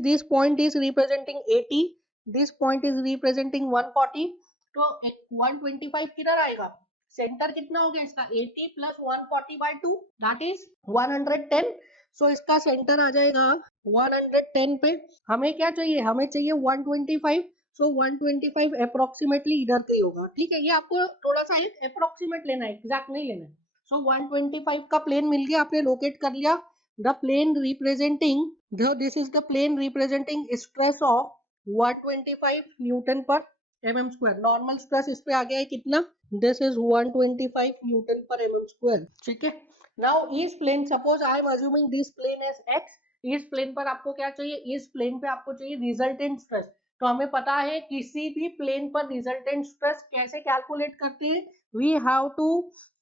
this point is representing 80, this point is representing 140। तो 125 किधर आएगा, सेंटर कितना हो गया इसका 80 प्लस 140 बाय 2 दैट इज 110। सो इसका सेंटर आ जाएगा 110 पे। हमें क्या चाहिए, हमें चाहिए 125। सो 125 अप्रोक्सीमेटली इधर का ही होगा, ठीक है। ये आपको थोड़ा सा एक अप्रोक्सीमेट लेना है, एग्जैक्ट नहीं लेना है। सो 125 का प्लेन मिल गया, आपने लोकेट कर लिया। The plane representing this is the plane representing stress of 125 newton per mm square. Normal stress इस पे आ गया है कितना, this is 125 newton per mm square, ठीक है। नाउ इस plane, suppose I am assuming this plane as x, इस प्लेन पर आपको क्या चाहिए, इस प्लेन पे आपको चाहिए रिजल्टेंट स्ट्रेस। तो हमें पता है किसी भी प्लेन पर रिजल्टेंट स्ट्रेस कैसे कैलकुलेट करते हैं, we have to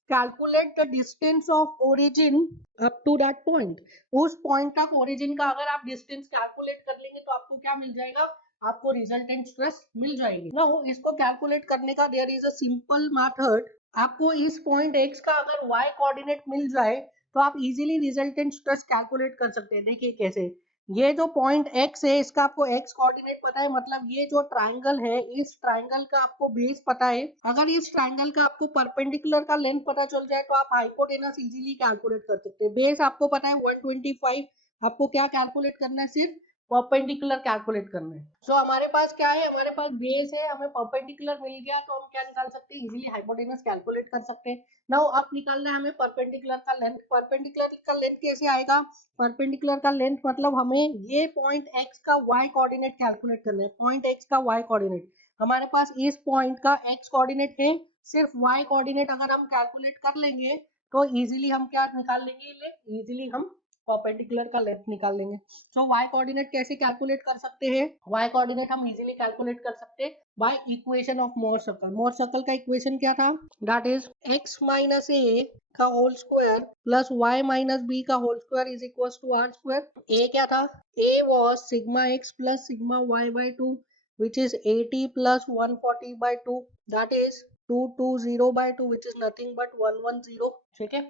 calculate the distance of origin up to that point. उस पॉइंट तक ओरिजिन का अगर आप डिस्टेंस कैलकुलेट कर लेंगे तो आपको क्या मिल जाएगा, आपको रिजल्टेंट स्ट्रेस मिल जाएगी। ना इसको कैलकुलेट करने का there is a simple method. आपको इस पॉइंट x का अगर y कोऑर्डिनेट मिल जाए तो आप इजीली रिजल्टेंट स्ट्रेस कैलकुलेट कर सकते हैं। देखिए कैसे, ये जो पॉइंट x है इसका आपको x कोऑर्डिनेट पता है, मतलब ये जो ट्रायंगल है इस ट्रायंगल का आपको बेस पता है। अगर इस ट्रायंगल का आपको परपेंडिकुलर का लेंथ पता चल जाए तो आप हाइपोटेनस इजीली कैलकुलेट कर सकते हैं। बेस आपको पता है 125, आपको क्या कैलकुलेट करना है, सिर्फ परपेंडिकुलर कैलकुलेट करना है। सो हमारे पास क्या है, हमारे पास बेस है, हमें परपेंडिकुलर मिल गया तो हम क्या निकाल सकते हैं, इजीली हाइपोटेनस कैलकुलेट कर सकते हैं। नाउ अब निकालना है हमें परपेंडिकुलर का लेंथ। परपेंडिकुलर का लेंथ कैसे आएगा, परपेंडिकुलर का लेंथ मतलब हमें ये पॉइंट x का y कोऑर्डिनेट कैलकुलेट करना है। पॉइंट x का y कोऑर्डिनेट, हमारे पास इस पॉइंट का x कोऑर्डिनेट है, सिर्फ y कोऑर्डिनेट अगर हम कैलकुलेट कर लेंगे तो इजीली हम क्या निकाल लेंगे, इजीली हम परपेंडिकुलर का लेंथ निकाल लेंगे। सो y कोऑर्डिनेट कैसे कैलकुलेट कर सकते हैं, y कोऑर्डिनेट हम इजीली कैलकुलेट कर सकते हैं by equation of Mohr circle. Mohr circle का इक्वेशन क्या था, that is x minus a का whole square plus y minus b का whole square is equal to r square. a क्या था, a was sigma x plus sigma y by 2 which is 80 plus 140 by 2 that is 220 by 2 which is nothing but 110, ठीक है।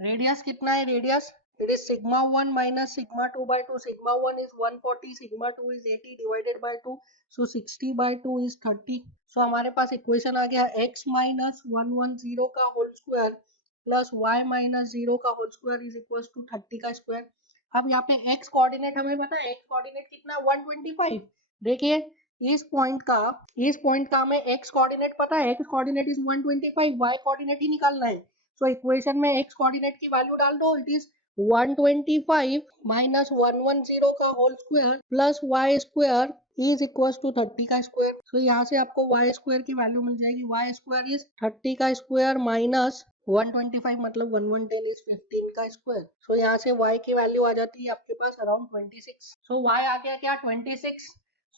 Radius कितना है, radius it is sigma 1 minus sigma 2 by 2. Sigma 1 is 140, sigma 2 is 80 divided by 2. So 60 by 2 is 30. So हमारे पास equation आ गया x minus 110 का whole square plus y minus 0 का whole square is equal to 30 का square. अब यहाँ पे x coordinate हमें पता है, x कोऑर्डिनेट कितना 125। देखिए इस पॉइंट का हमें x कोऑर्डिनेट पता है, x coordinate is 125, y coordinate ही निकालना है। सो इक्वेशन में x कोऑर्डिनेट की वैल्यू डाल दो, इट इज 125 माइनस 110 का whole square plus y square is equal to 30 का स्क्वायर। तो यहाँ से आपको y स्क्वायर की वैल्यू मिल जाएगी, y स्क्वायर इज 30 का स्क्वायर माइनस 125 मतलब 110 इज 15 का स्क्वायर। सो यहाँ से y की वैल्यू आ जाती है आपके पास अराउंड 26। सो y आ गया क्या 26।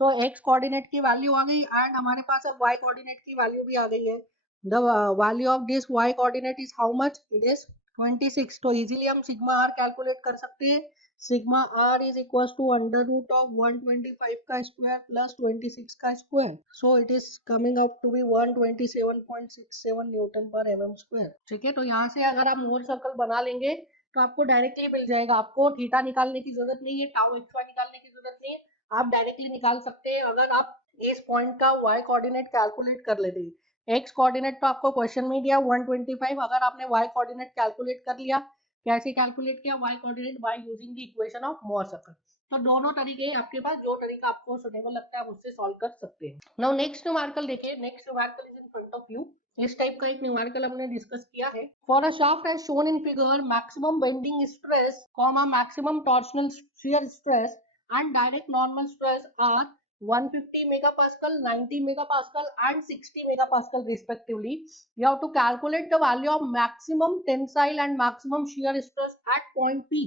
सो x कोऑर्डिनेट की वैल्यू आ गई एंड हमारे पास अब y कोऑर्डिनेट की वैल्यू भी आ गई है। The value of this y coordinate is how much, it is 26। तो इजीली हम सिग्मा r कैलकुलेट कर सकते हैं। Sigma r is equal to under root of 125 का स्क्वायर प्लस 26 का square. So it is coming up to be 127.67 newton per mm square, ठीक है। तो यहाँ से अगर आप मोर सर्कल बना लेंगे तो आपको डायरेक्टली मिल जाएगा, आपको थीटा निकालने की जरूरत नहीं है, टाउ एक्स वाई निकालने की जरूरत नहीं है, आप डायरेक्टली निकाल सकते हैं अगर आप इस पॉइंट का y कोऑर्डिनेट कैलकुलेट कर लेते हैं। x कोऑर्डिनेट तो आपको क्वेश्चन में दिया 125, अगर आपने y कोऑर्डिनेट कैलकुलेट कर लिया, कैसे कैलकुलेट किया y coordinate, by using the equation of Mohr circle. तो दोनों तरीके आपके पास, जो तरीका आपको सुटेबल लगता है उससे सॉल्व कर सकते हैं। नाउ नेक्स्ट न्यूमेरिकल देखिए, next numerical is in front of you. इस टाइप का एक न्यूमेरिकल हमने डिस्कस किया है। For a shaft as shown in figure, maximum bending stress, maximum torsional shear stress and direct normal stress are 150 megapascal, 90 megapascal and 60 megapascal respectively. You have to calculate the value of maximum tensile and maximum shear stress at point P.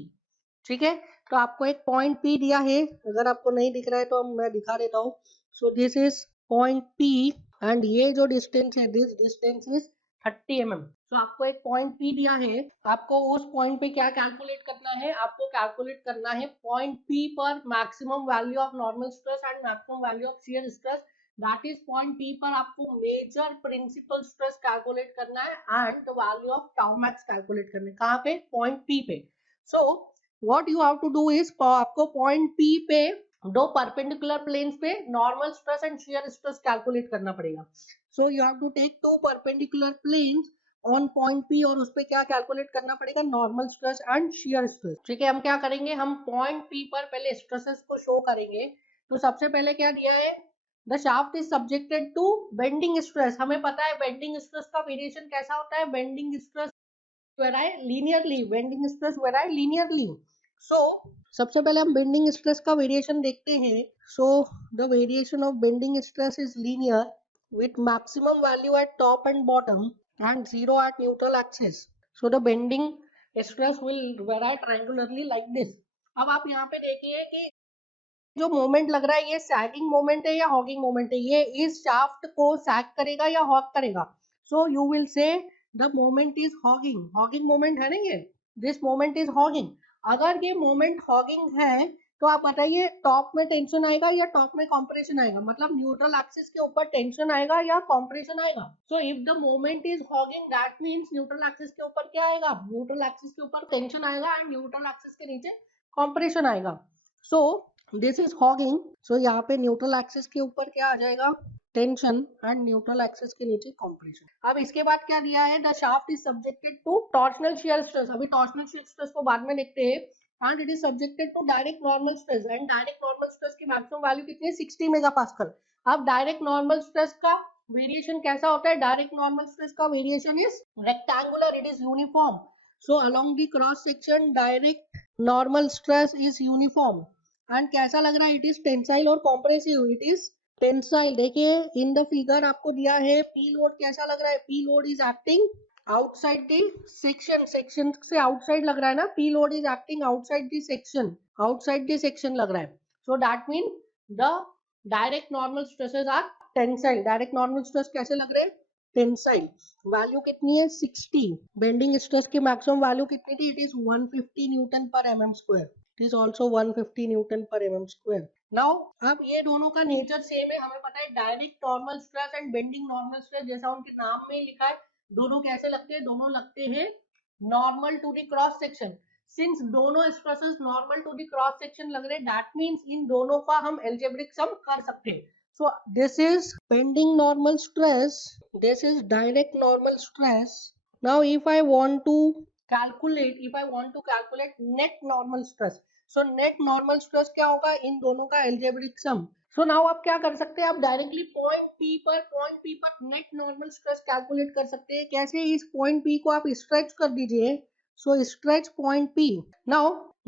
ठीक है, तो आपको एक point P दिया है, अगर आपको नहीं दिख रहा है तो मैं दिखा देता हूँ. सो this is point P and ये जो डिस्टेंस है, दिस डिस्टेंस इज 30 mm. तो आपको एक पॉइंट P दिया है, आपको उस पॉइंट पे क्या कैलकुलेट करना है, आपको कैलकुलेट करना है पॉइंट P पर maximum value of normal stress and maximum value of shear stress. That is point P पर आपको मेजर प्रिंसिपल स्ट्रेस कैलकुलेट करना है and the value of tau max calculate करना है. कहाँ पे? पॉइंट P पे. So what you have to do is, आपको पॉइंट P पे दो परपेंडिकुलर प्लेन्स पे normal stress and shear stress calculate करना पड़ेगा. So you have to take two perpendicular planes on point P और उस पे क्या कैलकुलेट करना पड़ेगा, normal stress and shear stress. ठीक है, हम क्या करेंगे, हम पॉइंट P पर पहले स्ट्रेसेस को शो करेंगे. तो सबसे पहले क्या दिया है, the shaft is subjected to bending stress. हमें पता है बेंडिंग स्ट्रेस का वेरिएशन कैसा होता है, bending stress वेराई linearly, bending stress वेराई linearly. सो सबसे पहले हम बेंडिंग स्ट्रेस का वेरिएशन देखते हैं. So the variation of bending stress is linear with maximum value at top and bottom and zero at neutral axis. So the bending stress will vary triangularly like this. अब आप यहाँ पे देखिए कि जो मोमेंट लग रहा है ये सैगिंग मोमेंट है या हॉगिंग मोमेंट है, ये इस शाफ्ट को सैग करेगा या हॉग करेगा. So you will say the moment is hugging. Hogging moment है ना ये, दिस मोमेंट इज हॉगिंग. अगर ये मोमेंट हॉगिंग है तो आप बताइए टॉप में टेंशन आएगा या टॉप में कॉम्प्रेशन आएगा, मतलब न्यूट्रल एक्सिस के ऊपर टेंशन आएगा या कॉम्प्रेशन आएगा. So if the moment is hugging that means neutral axis के ऊपर क्या आएगा, न्यूट्रल एक्सिस के ऊपर टेंशन आएगा एंड न्यूट्रल एक्सिस के नीचे कॉम्प्रेशन आएगा. So this is hogging. So यहाँ पे न्यूट्रल एक्सिस के ऊपर क्या आ जाएगा, टेंशन एंड न्यूट्रल एक्सिस के नीचे कॉम्प्रेशन. अब इसके बाद क्या दिया है, the shaft is subjected to torsional shear stress. अभी टॉर्शनल शियर स्ट्रेस को बाद में देखते हैं. And it is subjected to direct normal stress and direct normal stress की मैक्सिमम वैल्यू कितनी है, 60 मेगापास्कल. अब डायरेक्ट नॉर्मल स्ट्रेस का वेरिएशन कैसा होता है, डायरेक्ट नॉर्मल स्ट्रेस का variation is rectangular, it is uniform. So along the cross section direct normal stress is uniform. And कैसा लग रहा है, इट इज टेंसाइल और कॉम्प्रेसिव. It is tensile. देखिए इन द फिगर आपको दिया है पी लोड कैसा लग रहा है, P load is acting outside the section. Section से आउटसाइड लग रहा है ना, P load is acting outside the section, outside the section लग रहा है. So that mean the direct normal stresses are tensile. Direct normal stress कैसे लग रहे हैं, टेंसाइल. वैल्यू कितनी है, 60. बेंडिंग स्ट्रेस की मैक्सिमम वैल्यू कितनी थी, it is 150 newton per mm square. It is also 150 newton per mm square. Now अब ये दोनों का नेचर सेम है, हमें पता है direct normal stress and bending normal stress जैसा उनके नाम में ही लिखा है, दोनों कैसे लगते हैं, दोनों लगते हैं normal to the cross section. Since दोनों stresses normal to the cross section लग रहे हैं, दैट मींस इन दोनों का हम अलजेब्रिक सम कर सकते हैं. So this is bending normal stress, this is direct normal stress. Now if I want to calculate net normal stress, so net normal stress क्या होगा, इन दोनों का algebraic sum. So now आप क्या कर सकते हैं, आप डायरेक्टली पॉइंट P पर नेट नॉर्मल स्ट्रेस कैलकुलेट कर सकते हैं. कैसे, इस पॉइंट P को आप स्ट्रेच कर दीजिए. So stretch point P. Now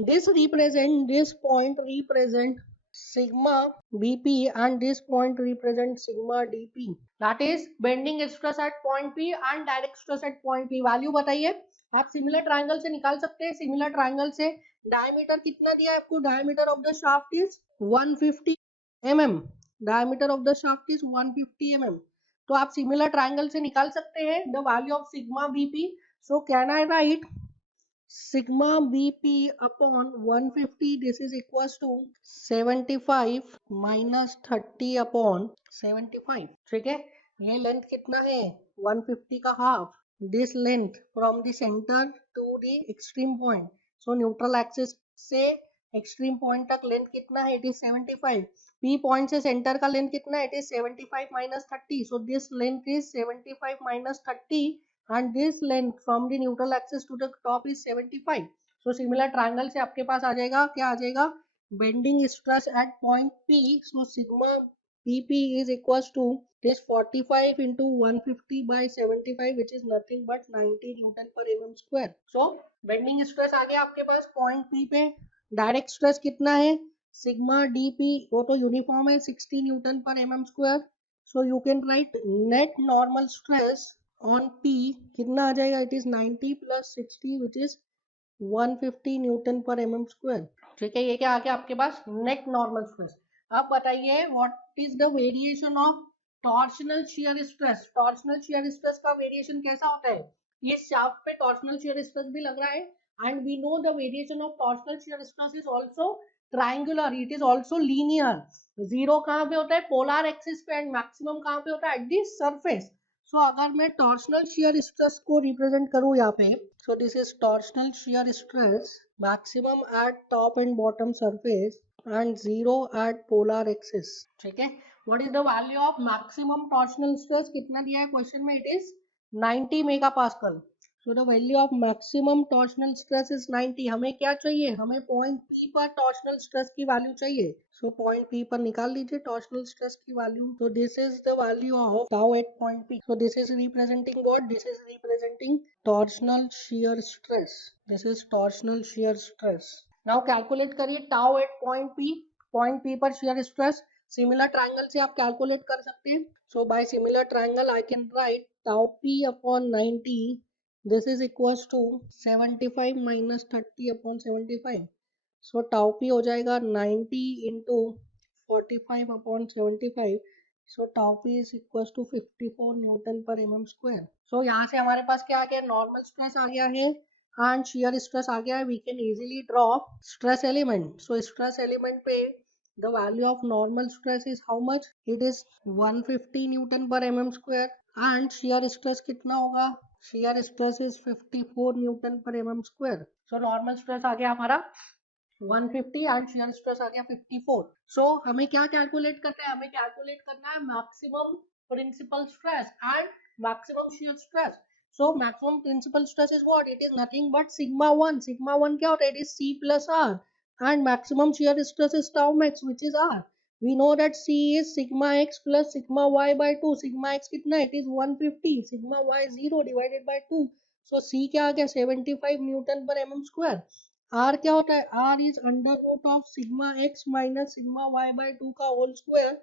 this point represent sigma BP and this point represents sigma DP. That is bending stress at point P and direct stress at point P. Value बताइए, आप similar triangle से निकाल सकते हैं. Similar triangle से diameter कितना दिया है आपको, diameter of the shaft is 150 mm. Diameter of the shaft is 150 mm. तो आप सिमिलर ट्रायंगल से निकाल सकते हैं the value of sigma BP. So can I right sigma BP upon 150, this is equals to 75 minus 30 upon 75. ठीक है, ये length कितना है, 150 का half. This length from the centre to the extreme point. So neutral axis से extreme point तक length कितना है, इट इज 75. P पॉइंट से सेंटर का लेंथ कितना है, it is 75 minus 30. So this length is 75 minus 30 and this length from the neutral axis to the top is 75. So similar triangle से आपके पास आ जाएगा, क्या आ जाएगा, bending stress at point P. So sigma BP is equals to this 45 into 150 by 75 which is nothing but 90 Newton per mm square. So bending stress आ गया आपके पास point P पे. Direct stress कितना है, सिग्मा dp वो तो uniform है 60 Newton per mm square. So you can write net normal stress on p कितना आ जाएगा, it is 90 plus 60 which is 150 newton per mm square. ठीक है, ये क्या आ गया आपके पास नेट नॉर्मल स्ट्रेस. अब बताइए what is the variation of torsional shear stress. Torsional shear stress का वेरिएशन कैसा होता है, ये शाफ्ट पे टॉर्शनल शियर स्ट्रेस भी लग रहा है and we know the variation of torsional shear stress is also triangular, it is also linear. Zero कहाँ पे होता है, पोलर एक्सिस पे, एंड मैक्सिमम कहाँ पे होता है, एट द सरफेस. सो अगर मैं टॉर्शनल शियर स्ट्रेस को रिप्रेजेंट करूँ यहाँ पे, so this is torsional shear stress maximum at top and bottom surface and zero at polar axis. ठीक है, what is the value of maximum torsional stress, कितना दिया है क्वेश्चन में, it is 90 megapascal. So the value of maximum torsional stress is 90. हमें क्या चाहिए, हमें पॉइंट P पर torsional stress की वैल्यू चाहिए. So पॉइंट P पर निकाल लीजिए torsional stress की value. So this is the value of tau at point P. So this is representing what? This is representing torsional shear stress. This is torsional shear stress. Now calculate करिए tau at point P. Point P पर shear stress similar triangle से आप calculate कर सकते हैं. So by similar triangle I can write tau P upon 90. This is equals to 75 minus 30 upon 75. So tau p हो जाएगा 90 into 45 upon 75. So tau p is equals to 54 newton per mm square. So यहाँ से हमारे पास क्या आ गया, normal stress आ गया है एंड शियर स्ट्रेस आ गया है. We can easily draw stress element. So stress element पे the value of normal stress is how much, it is 150 newton per mm square and shear stress कितना होगा, shear stress is 54 newton per mm square. So normal stress आ गया हमारा 150 and shear stress आ गया 54. सो हमें क्या कैलकुलेट करना है, हमें कैलकुलेट करना है maximum principal stress and maximum shear stress. So maximum principal stress is what, it is nothing but sigma 1. Sigma 1 क्या होता है, it is C plus R and maximum shear stress is tau max which is R. We know that C is sigma x plus sigma y by 2. Sigma x कितना, it is 150. Sigma y 0 divided by 2. So C क्या आ गया 75 Newton per mm square. R क्या होता है, R is under root of sigma x minus sigma y by 2 का whole square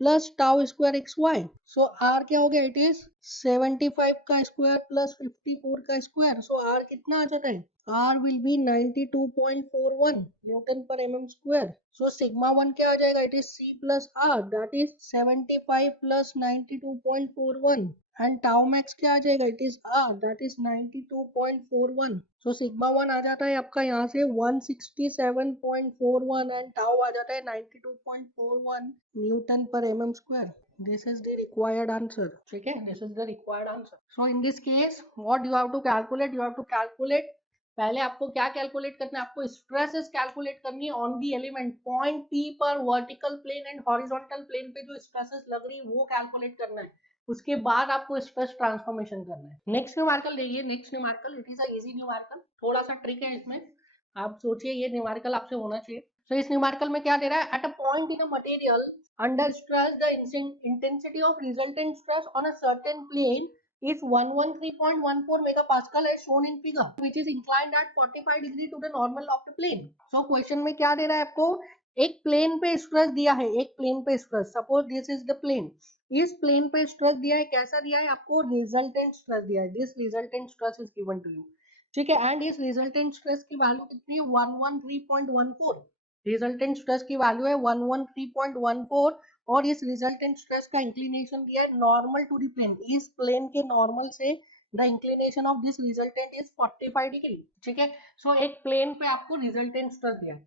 plus tau square x y. So R क्या हो गया, it is 75 का स्क्वायर प्लस 54 का स्क्वायर. सो आर कितना आ जाता है, R will be 92.41 newton per mm square. So sigma 1 क्या आ जाएगा, it is C plus R that is 75 plus 92.41 and tau max क्या आ जाएगा, it is R that is 92.41. So sigma 1 आ जाता है आपका यहाँ से 167.41 एंड टाउ आ जाता है 92.41 newton per mm square. This is the required answer. ठीक है, this is the required answer. So in this case, what you have to calculate? You have to calculate. पहले आपको क्या कैलकुलेट करना है, आपको स्ट्रेसेस कैलकुलेट करनी है on the element point P पर vertical plane and horizontal plane पे जो स्ट्रेसेस लग रही है वो कैलकुलेट करना है. उसके बाद आपको स्ट्रेस ट्रांसफॉर्मेशन करना है. नेक्स्ट न्यूमेरिकल देखिए, next numerical it is a easy numerical. थोड़ा सा ट्रिक है इसमें, आप सोचिए ये न्यूमेरिकल आपसे होना चाहिए. तो इस न्यूमेरिकल में क्या दे रहा है, at a point in a material under stress the intensity of resultant stress on a certain plane is 113.14 megapascal as shown in figure which is inclined at 45 degree to the normal of the plane. So question में क्या दे रहा है आपको, एक plane पे stress दिया है, एक प्लेन पे stress, suppose this is the plane. इस प्लेन पे स्ट्रेस दिया है, कैसा दिया है आपको, रिजल्टेंट स्ट्रेस दिया है. This resultant stress is given to you. ठीक है, एंड इस रिजल्टेंट स्ट्रेस की वैल्यू कितनी है 113.14. रिजल्टेंट स्ट्रेस की वैल्यू है 113.14 और इस रिजल्टेंट स्ट्रेस का इंक्लिनेशन दिया है नॉर्मल टू द प्लेन. इस प्लेन के नॉर्मल से the inclination of this resultant is 45 degree. ठीक है, सो एक प्लेन पे आपको रिजल्टेंट स्ट्रेस दिया है.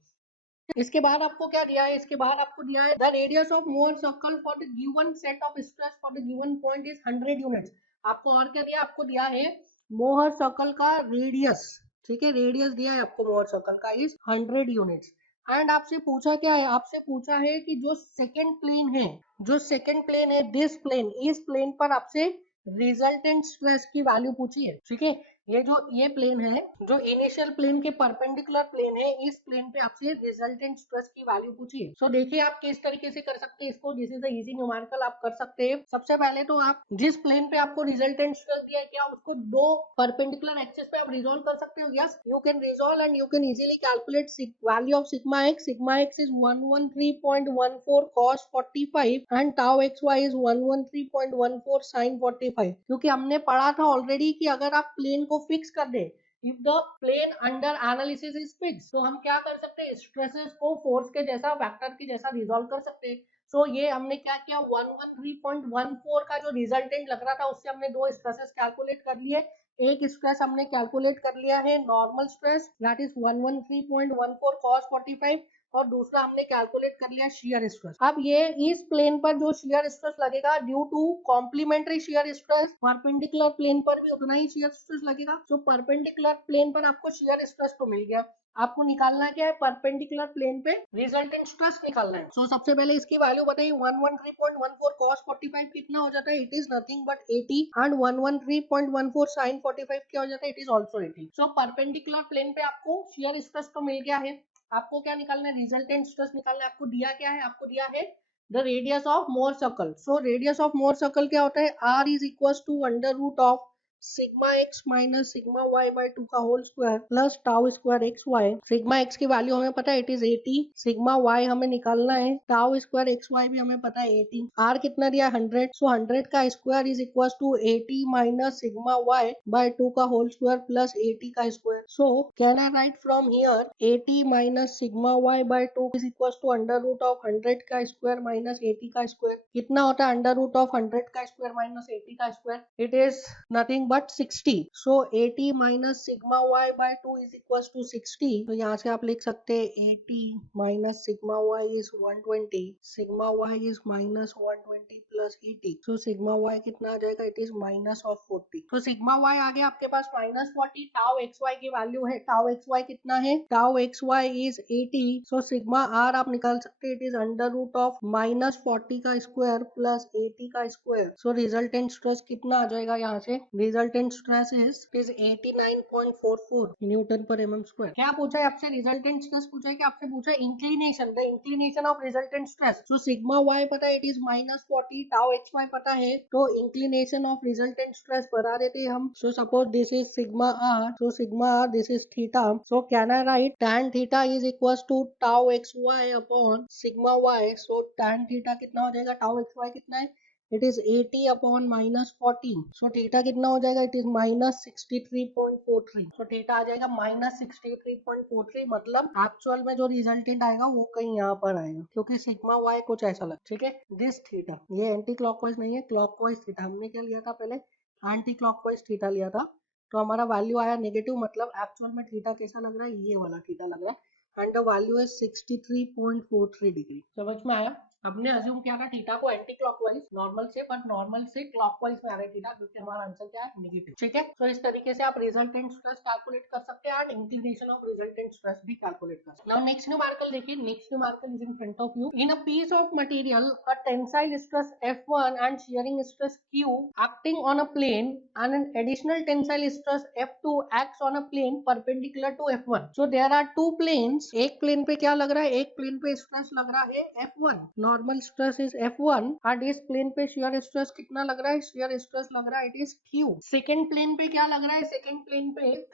इसके बाद आपको क्या दिया है, इसके बाद आपको दिया है the radius of Mohr circle for the given set of stress for the given point is 100 units. आपको और क्या दिया, आपको दिया है मोहर सर्कल का रेडियस. ठीक है, रेडियस दिया है आपको मोहर सर्कल का इज 100 यूनिट्स. एंड आपसे पूछा क्या है, आपसे पूछा है कि जो सेकंड प्लेन है, जो सेकंड प्लेन है दिस प्लेन, इस प्लेन पर आपसे रिजल्टेंट स्ट्रेस की वैल्यू पूछी है. ठीक है, ये प्लेन है, जो इनिशियल प्लेन के परपेंडिकुलर प्लेन है, इस प्लेन पे आपसे रिजल्टेंट स्ट्रेस की वैल्यू पूछिए। सो देखिए आप किस तरीके से कर सकते हैं इसको, this is the easy numerical आप कर सकते हैं। सबसे पहले तो आप जिस प्लेन पे आपको रिजल्टेंट स्ट्रेस दिया है, क्या उसको दो परपेंडिकुलर एक्सिस पे आप रिजोल्व कर सकते हो? Yes, you can resolve and you can easily calculate value of sigma x. Sigma x is 113.14 cos 45 and tau x y is 113.14 sin 45। क्योंकि हमने पढ़ा था ऑलरेडी कि अगर आप प्लेन को फिक्स कर दे, if the plane under analysis is fix, तो हम क्या कर सकते हैं, स्ट्रेसेस को फोर्स के जैसा, वेक्टर के जैसा रिजोल्व कर सकते हैं। सो ये हमने क्या किया, 113.14 का जो रिजल्टेंट लग रहा था उससे हमने दो स्ट्रेसेस कैलकुलेट कर लिए। एक स्ट्रेस हमने कैलकुलेट कर लिया है normal stress, that is 113.14 cos 45, और दूसरा हमने कैलकुलेट कर लिया शियर स्ट्रेस। अब ये इस प्लेन पर जो शियर स्ट्रेस लगेगा due to complementary shear stress, perpendicular plane पर भी उतना ही शियर स्ट्रेस लगेगा। तो परपेंडिकुलर प्लेन पर आपको शियर स्ट्रेस तो मिल गया, आपको निकालना क्या है, परपेंडिकुलर प्लेन पे रिजल्टेंट स्ट्रेस निकालना है। सो सबसे पहले इसकी वैल्यू बताइए, 113.14 cos 45 कितना हो जाता है, it is nothing but 80, and 113.14 sin 45 क्या हो जाता है, it is also 80। So perpendicular plane पे आपको शियर स्ट्रेस तो मिल गया है, आपको क्या निकालना है, रिजल्टेंट स्ट्रेस निकालना है। आपको दिया क्या है, आपको दिया है the radius of Mohr circle. So radius of Mohr circle क्या होता है, r is equal to under root of sigma x minus sigma y by 2 का whole square plus tau square x y. Sigma x की value हमें पता है, it is 80, sigma Y हमें निकालना है, टाउ स्क्वायर एक्स वाई भी हमें पता है 80, आर कितना दिया 100। सो 100 का square is equal to 80 minus sigma y by 2 का होल स्क्वायर प्लस 80 का square. So can I write from here 80 minus sigma y by 2 is equal to under root of 100 का स्क्वायर माइनस 80 का square. कितना होता है under root of 100 का square minus 80 का square, it is nothing but 60। So 80 minus sigma y by 2 is equal to 60। तो यहाँ से आप लिख सकते हैं 80 minus sigma y is 120, sigma y is minus 120 plus 80। So sigma y कितना आ जाएगा, इट इज माइनस ऑफ 40। तो सिग्मा वाई आ गया आपके पास माइनस 40, टाउ एक्स वाई की वैल्यू है, टाउ एक्स वाई कितना है, tau x y is 80। So sigma R आप निकाल सकते हैं, it is under root of minus 40 का स्क्वायर प्लस 80 का स्क्वायर। सो रिजल्टेंट स्ट्रेस कितना आ जाएगा, यहाँ से resultant stress is 89.44 Newton per mm square. क्या पूछा है आपसे, रिजल्टेंट स्ट्रेस पूछा है कि आपसे पूछा है inclination, the inclination of resultant stress. So sigma y पता है, it is minus 40, tau x y पता है, तो इंक्लिनेशन ऑफ रिजल्टेंट स्ट्रेस बता देते हैं हम। So suppose this is sigma R, so sigma R this is theta, so can I write tan theta is equal to tau x y upon sigma y. So tan theta कितना हो जाएगा, tau x y कितना है, it is 80 upon minus 14। So theta कितना हो जाएगा, it is minus 63.43। So theta आ जाएगा माइनस 63.43, मतलब एक्चुअल में जो रिजल्टेंट आएगा वो कहीं यहाँ पर आएगा, क्योंकि सिग्मा वाई कुछ ऐसा लग, ठीक है। दिस थीटा, ये एंटी क्लॉकवाइज नहीं है, क्लॉकवाइज थीटा। हमने क्या लिया था पहले, एंटी क्लॉकवाइज थीटा लिया था, तो हमारा वैल्यू आया नेगेटिव, मतलब एक्चुअल में थीटा कैसा लग रहा है, ये वाला थीटा लग रहा है, and the value is 63.43 degree. समझ में आया। हमने अज्यूम किया था थीटा को एंटी क्लॉकवाइज नॉर्मल से, बट नॉर्मल से क्लॉकवाइज में आ रहा है थीटा, क्योंकि हमारा आंसर क्या है, नेगेटिव, ठीक है। तो इस तरीके से आप रिजल्टेंट स्ट्रेस कैलकुलेट कर सकते हैं and inclination of resultant stress भी कैलकुलेट कर सकते हैं। नाउ नेक्स्ट न्यूमेरिकल देखिए, next numerical is in front of you. In a piece of material a tensile stress F1 and shearing stress Q acting on a plane and an additional tensile stress F2 acts on a plane perpendicular to F1. So there are two planes, एक plane पे क्या लग रहा है, एक plane पे stress लग रहा है F1, normal stress is F1, और इस प्लेन पे शियर स्ट्रेस कितना लग रहा है, शियर स्ट्रेस लग रहा है, it is Q। Second plane पे क्या लग रहा है,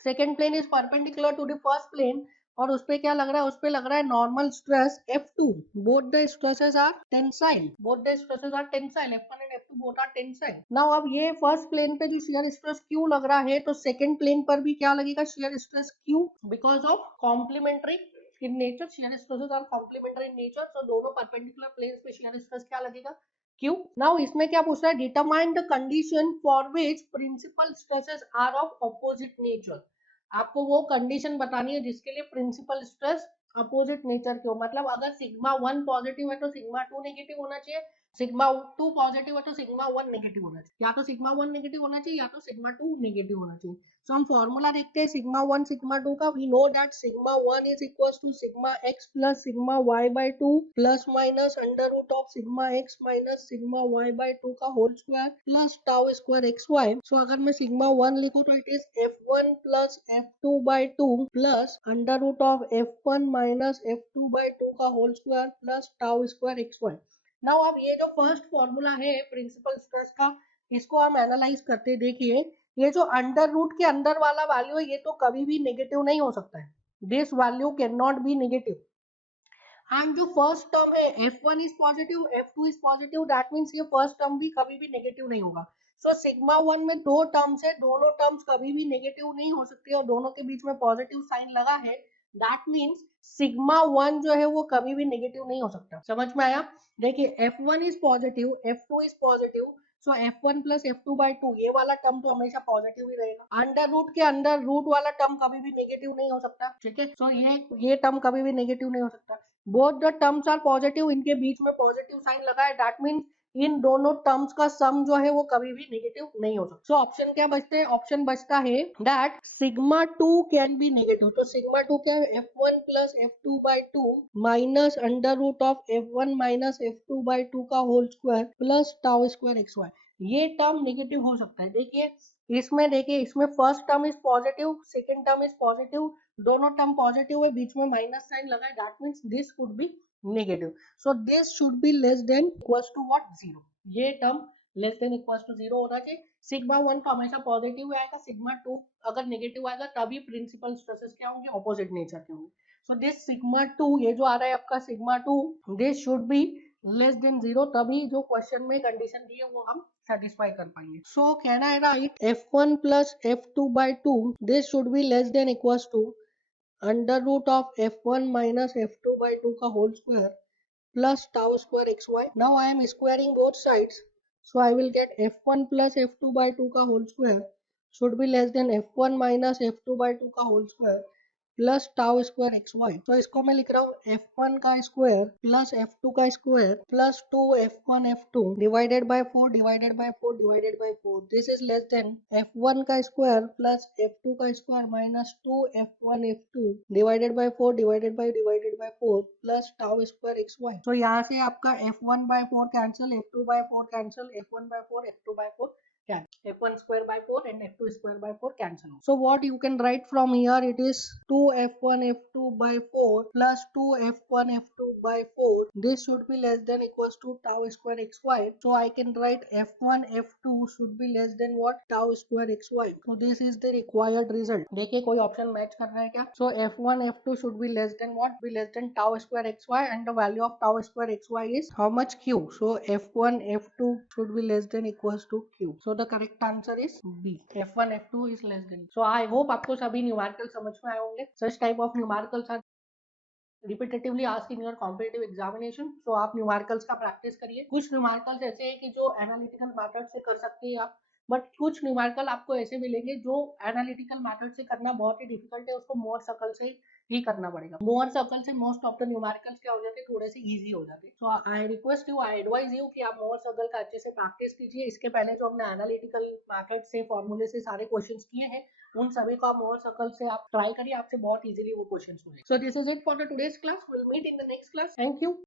second plane is perpendicular to the first plane, और उस पे क्या लग रहा है, उस पे लग रहा है normal stress F2। Both the stresses are tensile, F1 and F2 both are tensile. Now अब ये फर्स्ट प्लेन पे जो शियर स्ट्रेस Q लग रहा है, तो सेकंड प्लेन पर भी क्या लगेगा, shear stress Q, because of complementary in nature, shear stresses are complementary in nature. तो दोनों परपेंडिकुलर प्लेन्स पे शियर स्ट्रेस क्या लगेगा, Q। नाउ इसमें क्या पूछ रहा है, determine the condition for which principal stresses are of opposite nature. आपको वो कंडीशन बतानी है जिसके लिए प्रिंसिपल स्ट्रेस अपोजिट नेचर के हो, मतलब अगर सिग्मा 1 पॉजिटिव है तो सिग्मा 2 नेगेटिव होना चाहिए, सिग्मा 2 पॉजिटिव है तो सिग्मा 1 नेगेटिव होना चाहिए, या तो सिग्मा 1 नेगेटिव होना चाहिए या तो सिग्मा 2 नेगेटिव होना चाहिए। सो हम फॉर्मूला देखते हैं सिग्मा 1 सिग्मा 2 का। We know that sigma 1 is equals to sigma x plus sigma y by 2 plus minus under root of sigma x minus sigma y by 2 का whole square plus tau square xy। So अगर मैं sigma 1 लिखूं तो it is f1 plus f2 by 2 plus under root of f1 minus f2 by 2 का whole square plus tau square xy। Now अब ये जो first formula है principal stress का, इसको हम एनालाइज करते देखिए। ये जो अंडर रूट के अंदर वाला वैल्यू है ये तो कभी भी नेगेटिव नहीं हो सकता है, this value can not be negative. And जो फर्स्ट टर्म है f1 is positive f2 is positive, that means ये फर्स्ट टर्म भी कभी भी नेगेटिव नहीं होगा। सो सिग्मा 1 में दो टर्म्स है, दोनों टर्म्स कभी भी नेगेटिव नहीं हो सकती और दोनों के बीच में पॉजिटिव साइन लगा है, दैट मींस सिग्मा 1 जो है वो कभी भी नेगेटिव नहीं हो सकता। समझ में आया? देखिए f1 is positive f2 is positive, so f1 plus f2 by 2 ये वाला टर्म तो हमेशा पॉजिटिव ही रहेगा। अंडर रूट के अंदर रूट वाला टर्म कभी भी नेगेटिव नहीं हो सकता, ठीक है। सो ये टर्म कभी भी नेगेटिव नहीं हो सकता। Both the terms are positive, इनके बीच में पॉजिटिव साइन लगा है, दैट मींस इन दोनों टर्म्स का सम जो है वो कभी भी नेगेटिव नहीं हो सकता। सो ऑप्शन क्या बचते हैं? ऑप्शन बचता है that sigma 2 can be negative. तो सिग्मा 2 क्या है? f1 plus f2 by 2 minus under root of f1 minus f2 by 2 का whole square plus tau square xy। ये टर्म नेगेटिव हो सकता है। देखिए इसमें first term is positive, second term is positive, दोनों टर्म पॉजिटिव है, बीच में माइनस साइन लगा है, that means this could be negative. So this should be less than equals to what? 0। ये term less than equals to 0 होना चाहिए। Sigma 1 तो हमेशा पॉजिटिव आएगा, सिग्मा 2 अगर नेगेटिव आएगा तभी प्रिंसिपल स्ट्रेसेस क्या होंगे? ऑपोजिट नेचर के होंगे। सो दिस सिग्मा 2, ये जो आ रहा है आपका sigma 2, this should be less then 0, तभी जो क्वेश्चन में कंडीशन दी है वो हम सेटिस्फाई कर पाएंगे। सो कहना है right f1 plus f2 by 2 this should be less than equals to under root of f1 minus f2 by 2 का whole square plus tau square xy. Now I am squaring both sides, so I will get f1 plus f2 by 2 का whole square should be less than f1 minus f2 by 2 का whole square plus tau square x y. तो इसको मैं लिख रहा हूँ f1 का square plus f2 का square plus 2f1 f2 divided by 4 divided by 4 divided by 4, this is less than f1 का स्क्वायर प्लस f2 का square minus 2f1 f2 divided by 4 divided by 4 plus tau square x y. तो यहाँ से आपका f1 by 4 cancel, f2 by 4 cancel, f1 by 4 f2 by 4 cancel, f1 square by 4 and f2 square by 4 cancel. So what you can write from here, it is 2f1 f2 by 4 plus 2f1 f2 by 4, this should be less than equals to tau square xy. So I can write f1 f2 should be less than what? Tau square xy. So this is the required result. देखिए कोई option match कर रहा है क्या? So f1 f2 should be less than what? Be less than tau square xy, and the value of tau square xy is how much? Q. So f1 f2 should be less than equals to Q. So the correct answer is B. F1 F2 is less than. So I hope आपको सभी numerical समझ में आए होंगे। Such type of numericals are repetitively asked in your competitive examination. तो आप numericals का practice करिए। कुछ न्यूमेरिकल्स ऐसे हैं कि जो एनालिटिकल मेथड से कर सकते हैं आप, बट कुछ न्यूमेरिकल आपको ऐसे मिलेंगे जो एनालिटिकल मेथड से करना बहुत ही डिफिकल्ट है, उसको मोर सर्कल से ही करना पड़ेगा। मोर सर्कल से मोस्ट ऑफ द न्यूमेरिकल्स क्या हो जाते हैं? थोड़े से इजी हो जाते हैं। So I request you, I advise you कि आप मोर सर्कल का अच्छे से प्रैक्टिस कीजिए। इसके पहले जो हमने एनालिटिकल मेथड से फॉर्मूले से सारे क्वेश्चंस किए हैं उन सभी को आप मोर सर्कल से आप ट्राई करिए, आपसे बहुत इजीली वो क्वेश्चंस होंगे। So this is it for the today's class, will meet in the next class. Thank you.